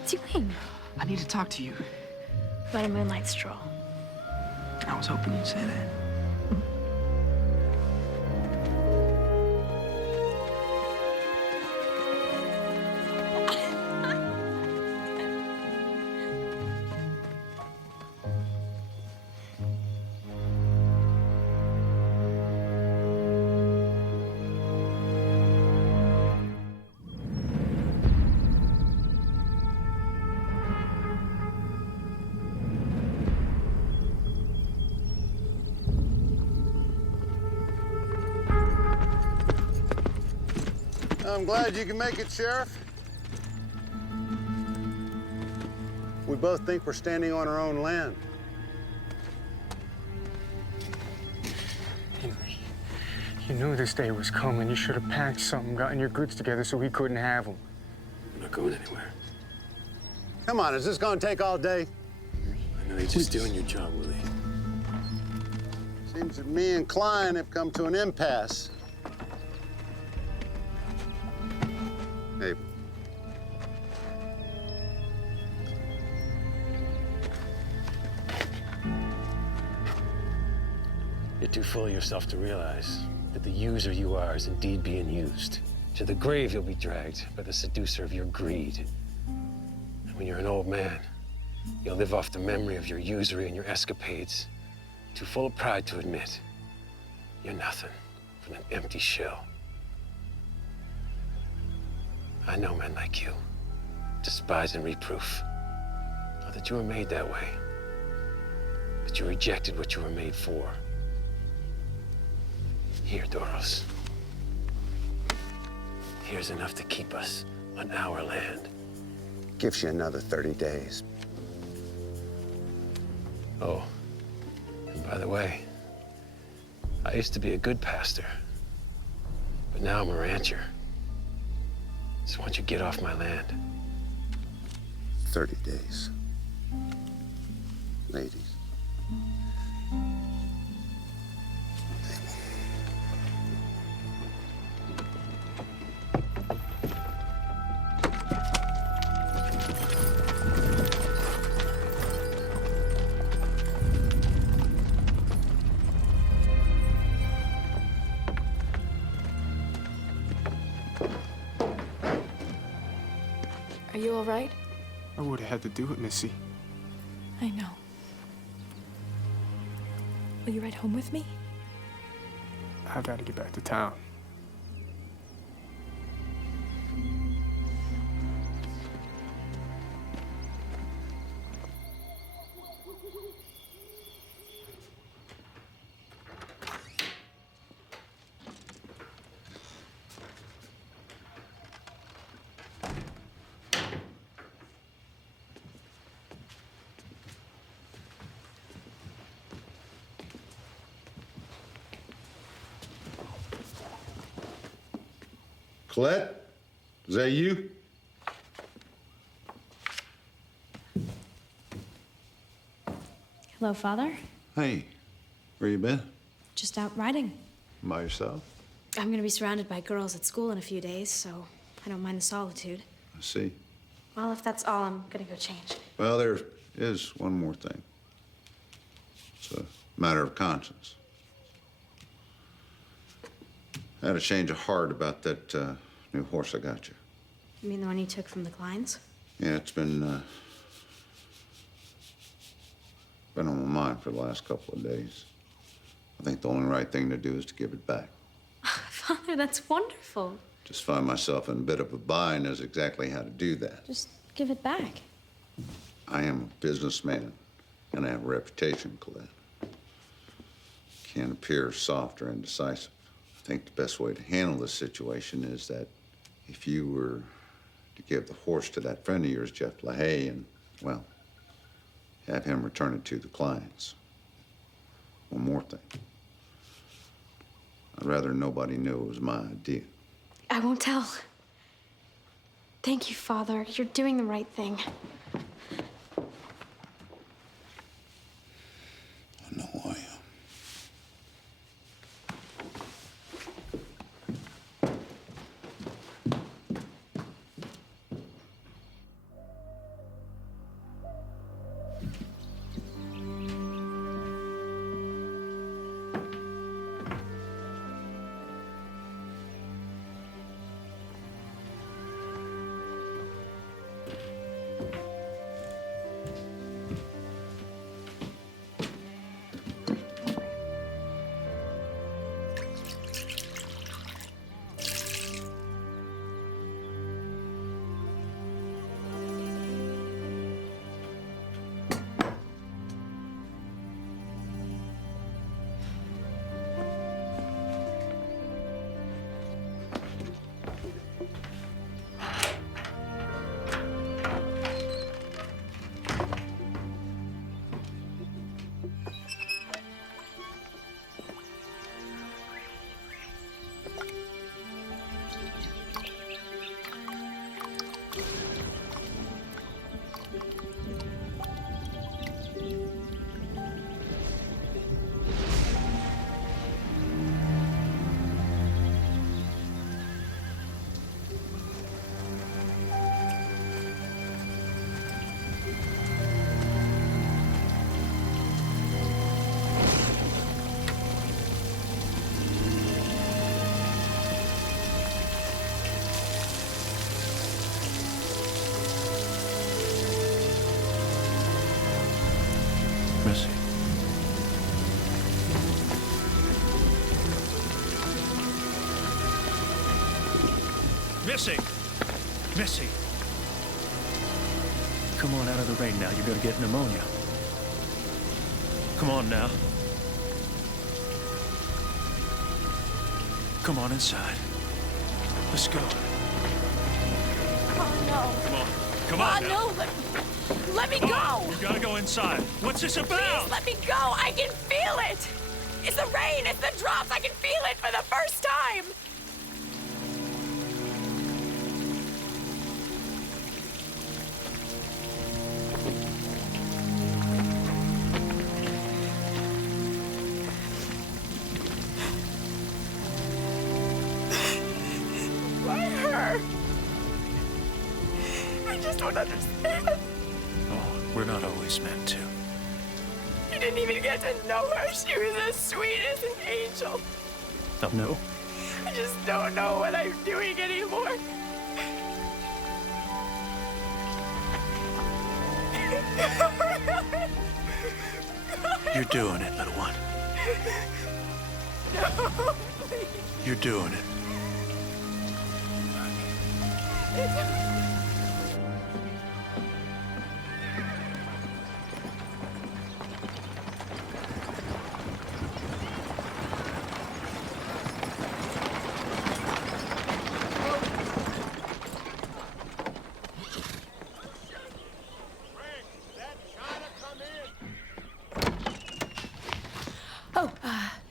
doing? I need to talk to you. about a moonlight stroll. I was hoping you'd say that. I'm glad you can make it, Sheriff. We both think we're standing on our own land. Henry, you knew this day was coming. You should have packed something, gotten your goods together so we couldn't have them. I'm not going anywhere. Come on, is this gonna take all day? I know you're just doing your job, Willie. Seems that me and Klein have come to an impasse. Hey. You're too full of yourself to realize that the user you are is indeed being used. To the grave you'll be dragged by the seducer of your greed. And when you're an old man, you'll live off the memory of your usury and your escapades. Too full of pride to admit you're nothing but an empty shell. I know men like you, despise and reproof. Not that you were made that way, but you rejected what you were made for. Here, Doros. Here's enough to keep us on our land. Gives you another 30 days. Oh, and by the way, I used to be a good pastor, but now I'm a rancher. So why don't you get off my land? 30 days. Ladies. Are you all right? I would have had to do it, Missy. I know. Will you ride home with me? I gotta get back to town. Colette, is that you? Hello, Father. Hey, where you been? Just out riding. By yourself? I'm gonna be surrounded by girls at school in a few days, so I don't mind the solitude. I see. Well, if that's all, I'm gonna go change. Well, there is one more thing. It's a matter of conscience. I had a change of heart about that new horse I got you. You mean the one you took from the Kleins? Yeah, it's been on my mind for the last couple of days. I think the only right thing to do is to give it back. Father, that's wonderful. Just find myself in a bit of a bind as exactly how to do that. Just give it back. I am a businessman, and I have a reputation, Colette. Can't appear soft or indecisive. I think the best way to handle this situation is that if you were to give the horse to that friend of yours, Jeff LaHaye, and, well, have him return it to the clients. One more thing. I'd rather nobody knew it was my idea. I won't tell. Thank you, Father. You're doing the right thing. I know I am. Missy. Missy! Missy! Come on out of the rain now. You're gonna get pneumonia. Come on now. Come on inside. Let's go. Oh, no. Come on. Come on now. No, let me go. You gotta go inside. What's this about? Please let me go. I can feel it. It's the rain. It's the drops. I can feel it for the first time. Why her? I just don't understand. Oh, we're not always meant to. You didn't even get to know her. She was as sweet as an angel. Oh, no? I just don't know what I'm doing anymore. You're doing it, little one. No, please. You're doing it.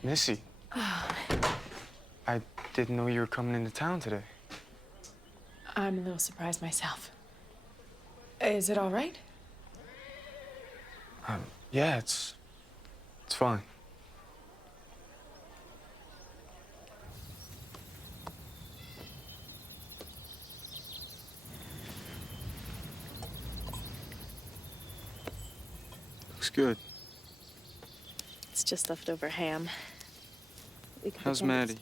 Missy. I didn't know you were coming into town today. I'm a little surprised myself. Is it all right? Yeah, it's It's fine. Looks good. It's just leftover ham. We can How's pretend Maddie?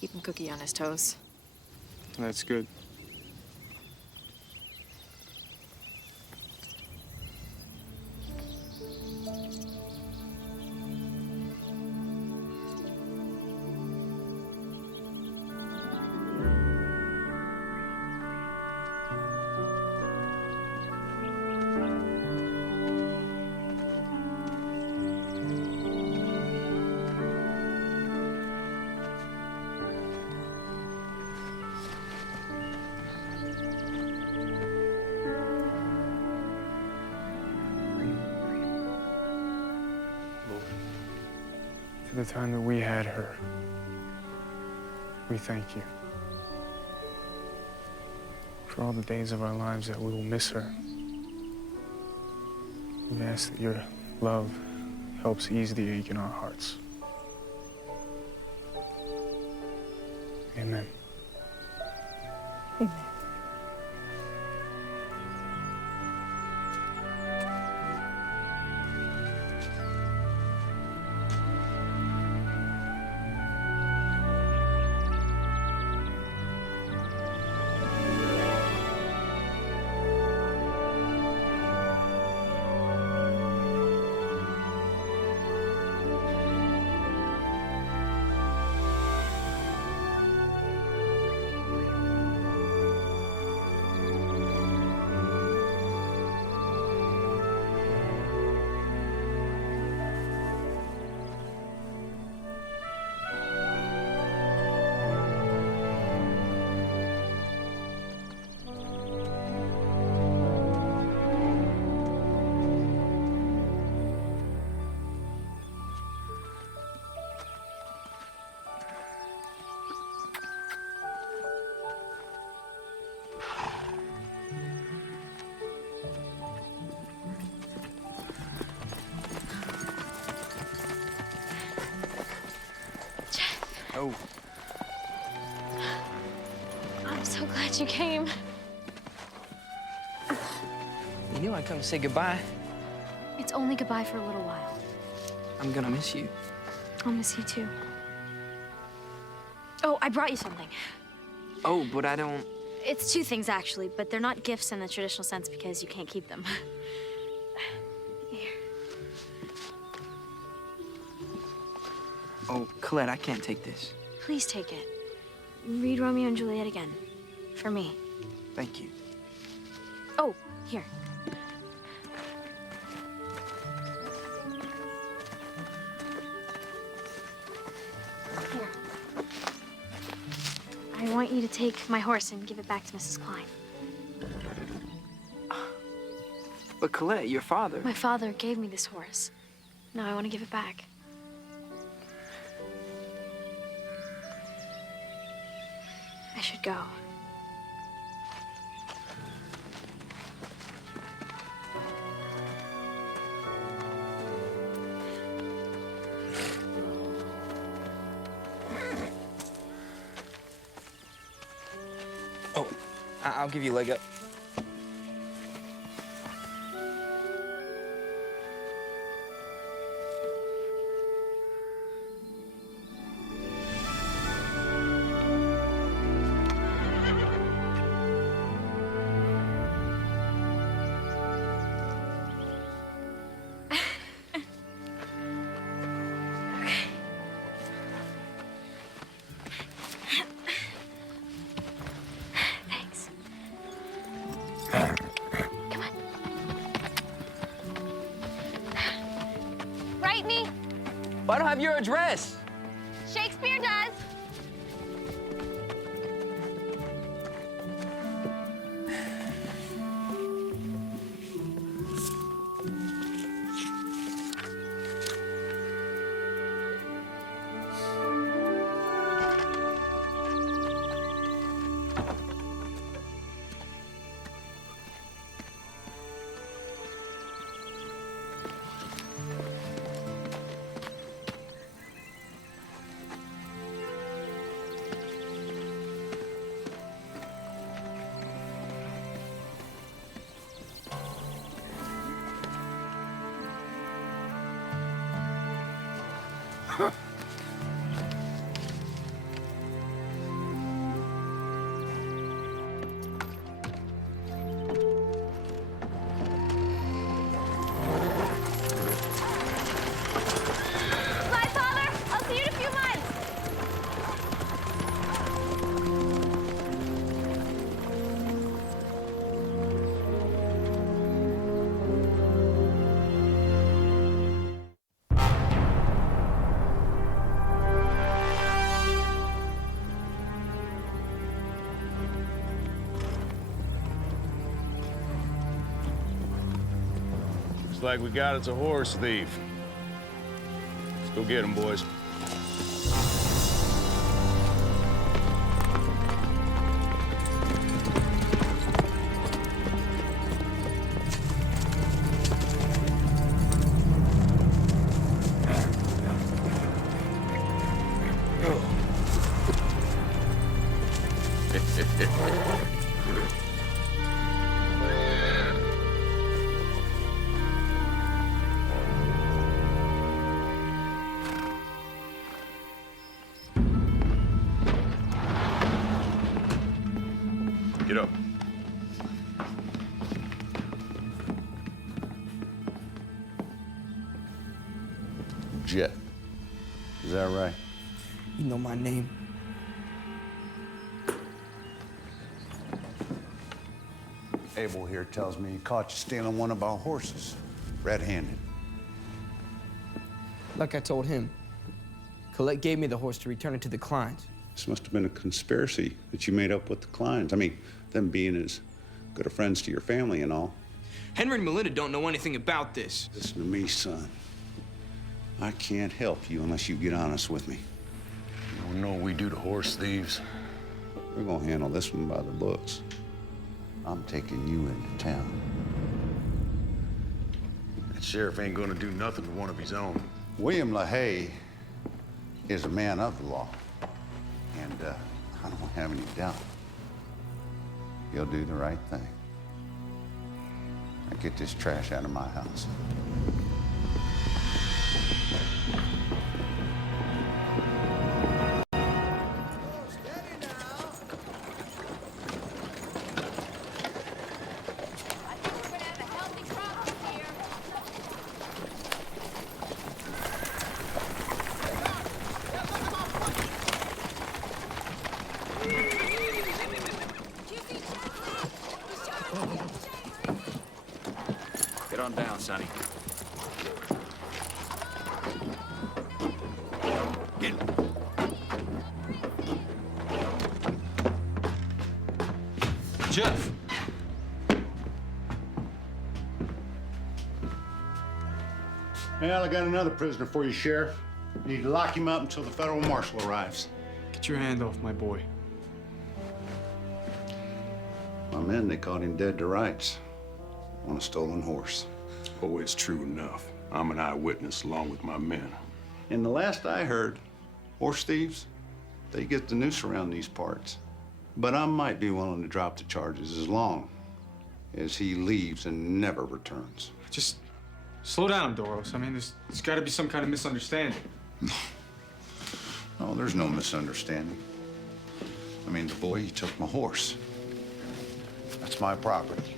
keeping Cookie on his toes. That's good. For the time that we had her, we thank you. For all the days of our lives that we will miss her, we ask that your love helps ease the ache in our hearts. Amen. Amen. Oh. I'm so glad you came. You knew I'd come to say goodbye. It's only goodbye for a little while. I'm gonna miss you. I'll miss you too. Oh, I brought you something. Oh, but I don't... It's two things, actually, but they're not gifts in the traditional sense because you can't keep them. Here. Oh, Colette, I can't take this. Please take it. Read Romeo and Juliet again. For me. Thank you. Oh, here. Here. I want you to take my horse and give it back to Mrs. Klein. But Colette, your father... My father gave me this horse. Now I want to give it back. I should go. Oh, I'll give you a leg up. Thanks. Come on. Write me. Well, I don't have your address. Shakespeare does. like we got us a horse thief. Let's go get him, boys. Get up. Jet. Is that right? You know my name. Abel here tells me he caught you stealing one of our horses, red-handed. Like I told him, Colette gave me the horse to return it to the Kleins. This must have been a conspiracy that you made up with the Kleins. I mean, them being as good of friends to your family and all. Henry and Melinda don't know anything about this. Listen to me, son. I can't help you unless you get honest with me. You don't know what we do to horse thieves. We're gonna handle this one by the books. I'm taking you into town. That sheriff ain't gonna do nothing to one of his own. William LaHaye is a man of the law. And I don't have any doubt he'll do the right thing. Now get this trash out of my house. Get on down, Sonny. Get. Jeff. Well, I got another prisoner for you, Sheriff. You need to lock him up until the federal marshal arrives. Get your hand off my boy. My men, they caught him dead to rights on a stolen horse. Oh, it's true enough. I'm an eyewitness along with my men. And the last I heard, horse thieves, they get the noose around these parts. But I might be willing to drop the charges as long as he leaves and never returns. Just slow down, Doros. I mean, there's got to be some kind of misunderstanding. Oh, there's no misunderstanding. I mean, the boy, he took my horse. That's my property.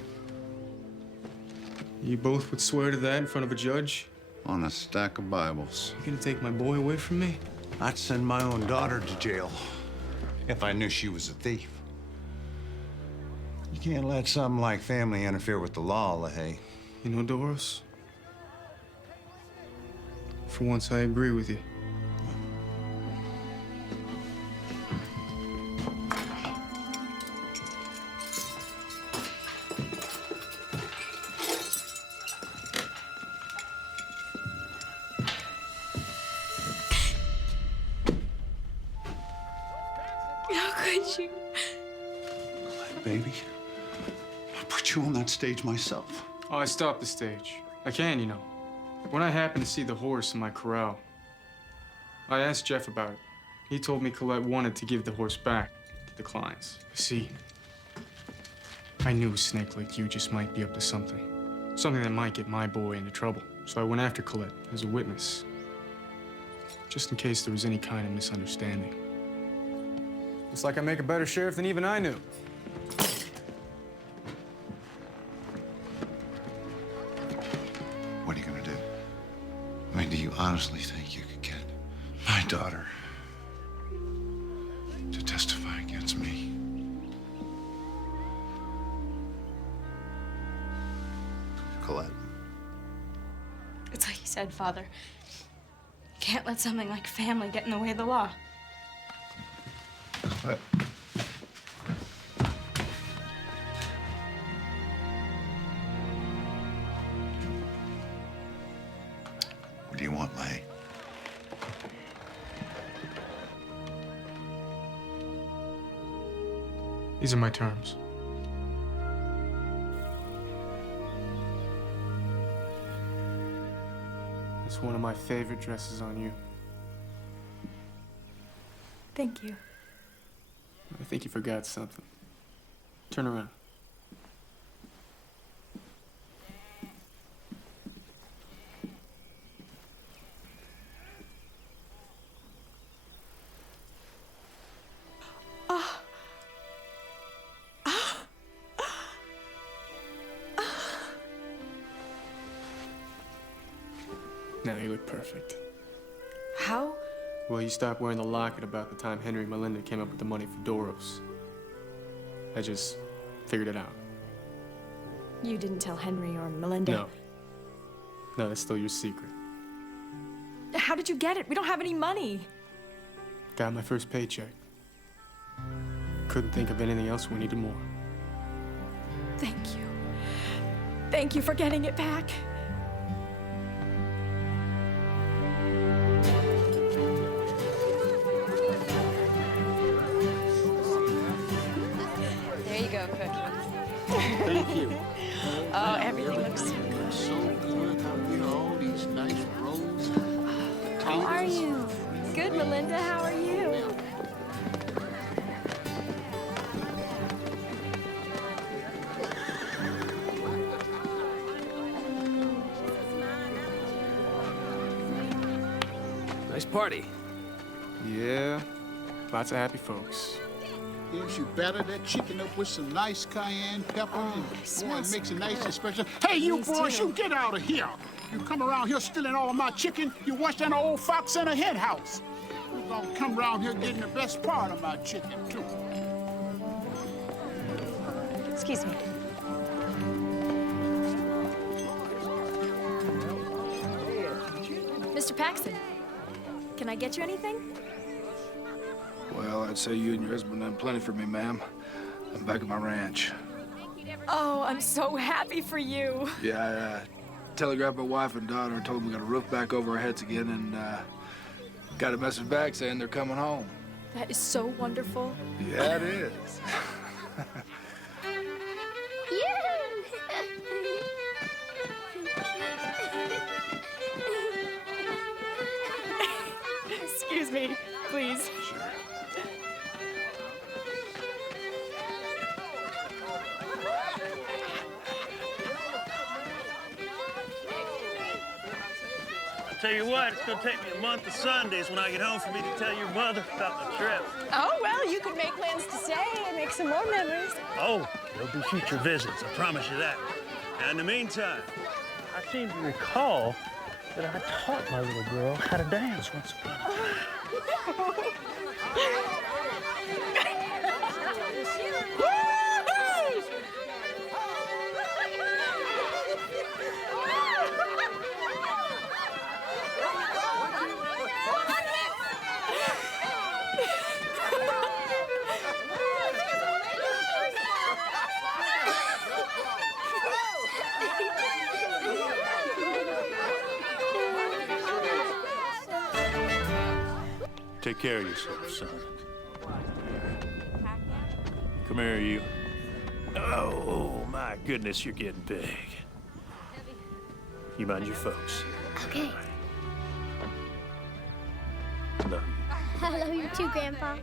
You both would swear to that in front of a judge? On a stack of Bibles. You gonna take my boy away from me? I'd send my own daughter to jail if I knew she was a thief. You can't let something like family interfere with the law, LaHaye. You know, Doros, for once I agree with you. How could you? Baby, I put you on that stage myself. Oh, I stopped the stage. I can, you know. When I happened to see the horse in my corral, I asked Jeff about it. He told me Colette wanted to give the horse back to the Kleins. See, I knew a snake like you just might be up to something. Something that might get my boy into trouble. So I went after Colette as a witness, just in case there was any kind of misunderstanding. It's like I make a better sheriff than even I knew. What are you gonna do? I mean, do you honestly think you could get my daughter to testify against me? Colette. It's like you said, Father. You can't let something like family get in the way of the law. Colette. These are my terms. It's one of my favorite dresses on you. Thank you. I think you forgot something. Turn around. Now you look perfect. How? Well, you stopped wearing the locket about the time Henry and Melinda came up with the money for Doros. I just figured it out. You didn't tell Henry or Melinda? No. No, that's still your secret. How did you get it? We don't have any money. Got my first paycheck. Couldn't think of anything else we needed more. Thank you. Thank you for getting it back. There you go, Cookie. Thank you. Oh, everything looks so good. So good out here, all these nice rolls. How are you? Good, Melinda. How are you? Nice party. Yeah, lots of happy folks. Gives you batter that chicken up with some nice cayenne pepper and boy, it makes a nice expression. Hey, you boys, you get out of here. You come around here stealing all of my chicken, you worse than an old fox in a hen house. You're gonna come around here getting the best part of my chicken, too. Excuse me. Mr. Paxton, can I get you anything? Well, I'd say you and your husband done plenty for me, ma'am. I'm back at my ranch. Oh, I'm so happy for you. Yeah, I telegraphed my wife and daughter and told them we got a roof back over our heads again and got a message back saying they're coming home. That is so wonderful. Yeah, it is. Excuse me, please. Sure. I'll tell you what, it's gonna take me a month of Sundays when I get home for me to tell your mother about my trip. Oh, well, you could make plans to stay and make some more memories. Oh, there'll be future visits, I promise you that. Now, in the meantime, I seem to recall that I taught my little girl how to dance once upon a time. Take care of yourself, son. Come here, you. Oh, my goodness, you're getting big. You mind your folks. Okay. Love you. I love you too, Grandpa.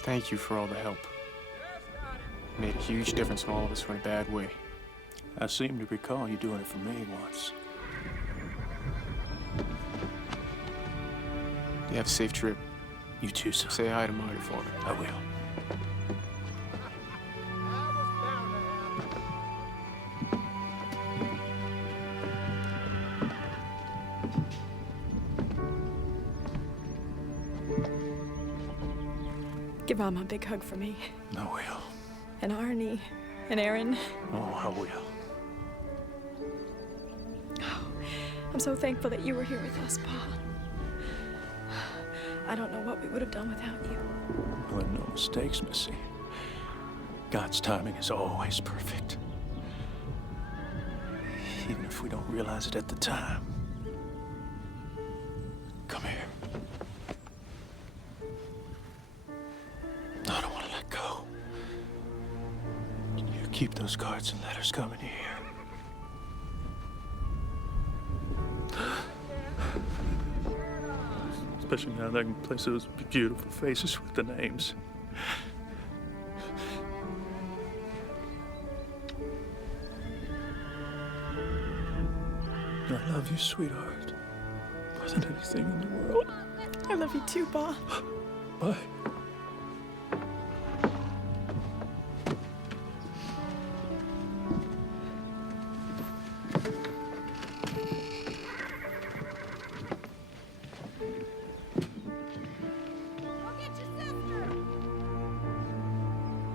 Thank you for all the help. Made a huge difference when all of us were in a bad way. I seem to recall you doing it for me once. You have a safe trip. You too, son. Say hi to Marty for me. I will. Give Mom a big hug for me. I will. And Arnie. And Aaron. Oh, I will. I'm so thankful that you were here with us, Pa. I don't know what we would have done without you. Well, there are no mistakes, Missy. God's timing is always perfect. Even if we don't realize it at the time. Come here. I don't want to let Keep those cards and letters coming here. Especially now that I can place those beautiful faces with the names. I love you, sweetheart. More than anything in the world. I love you too, Pa. Bye.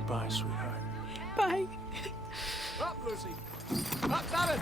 Bye, sweetheart. Bye. Up, Lucy. Up, David.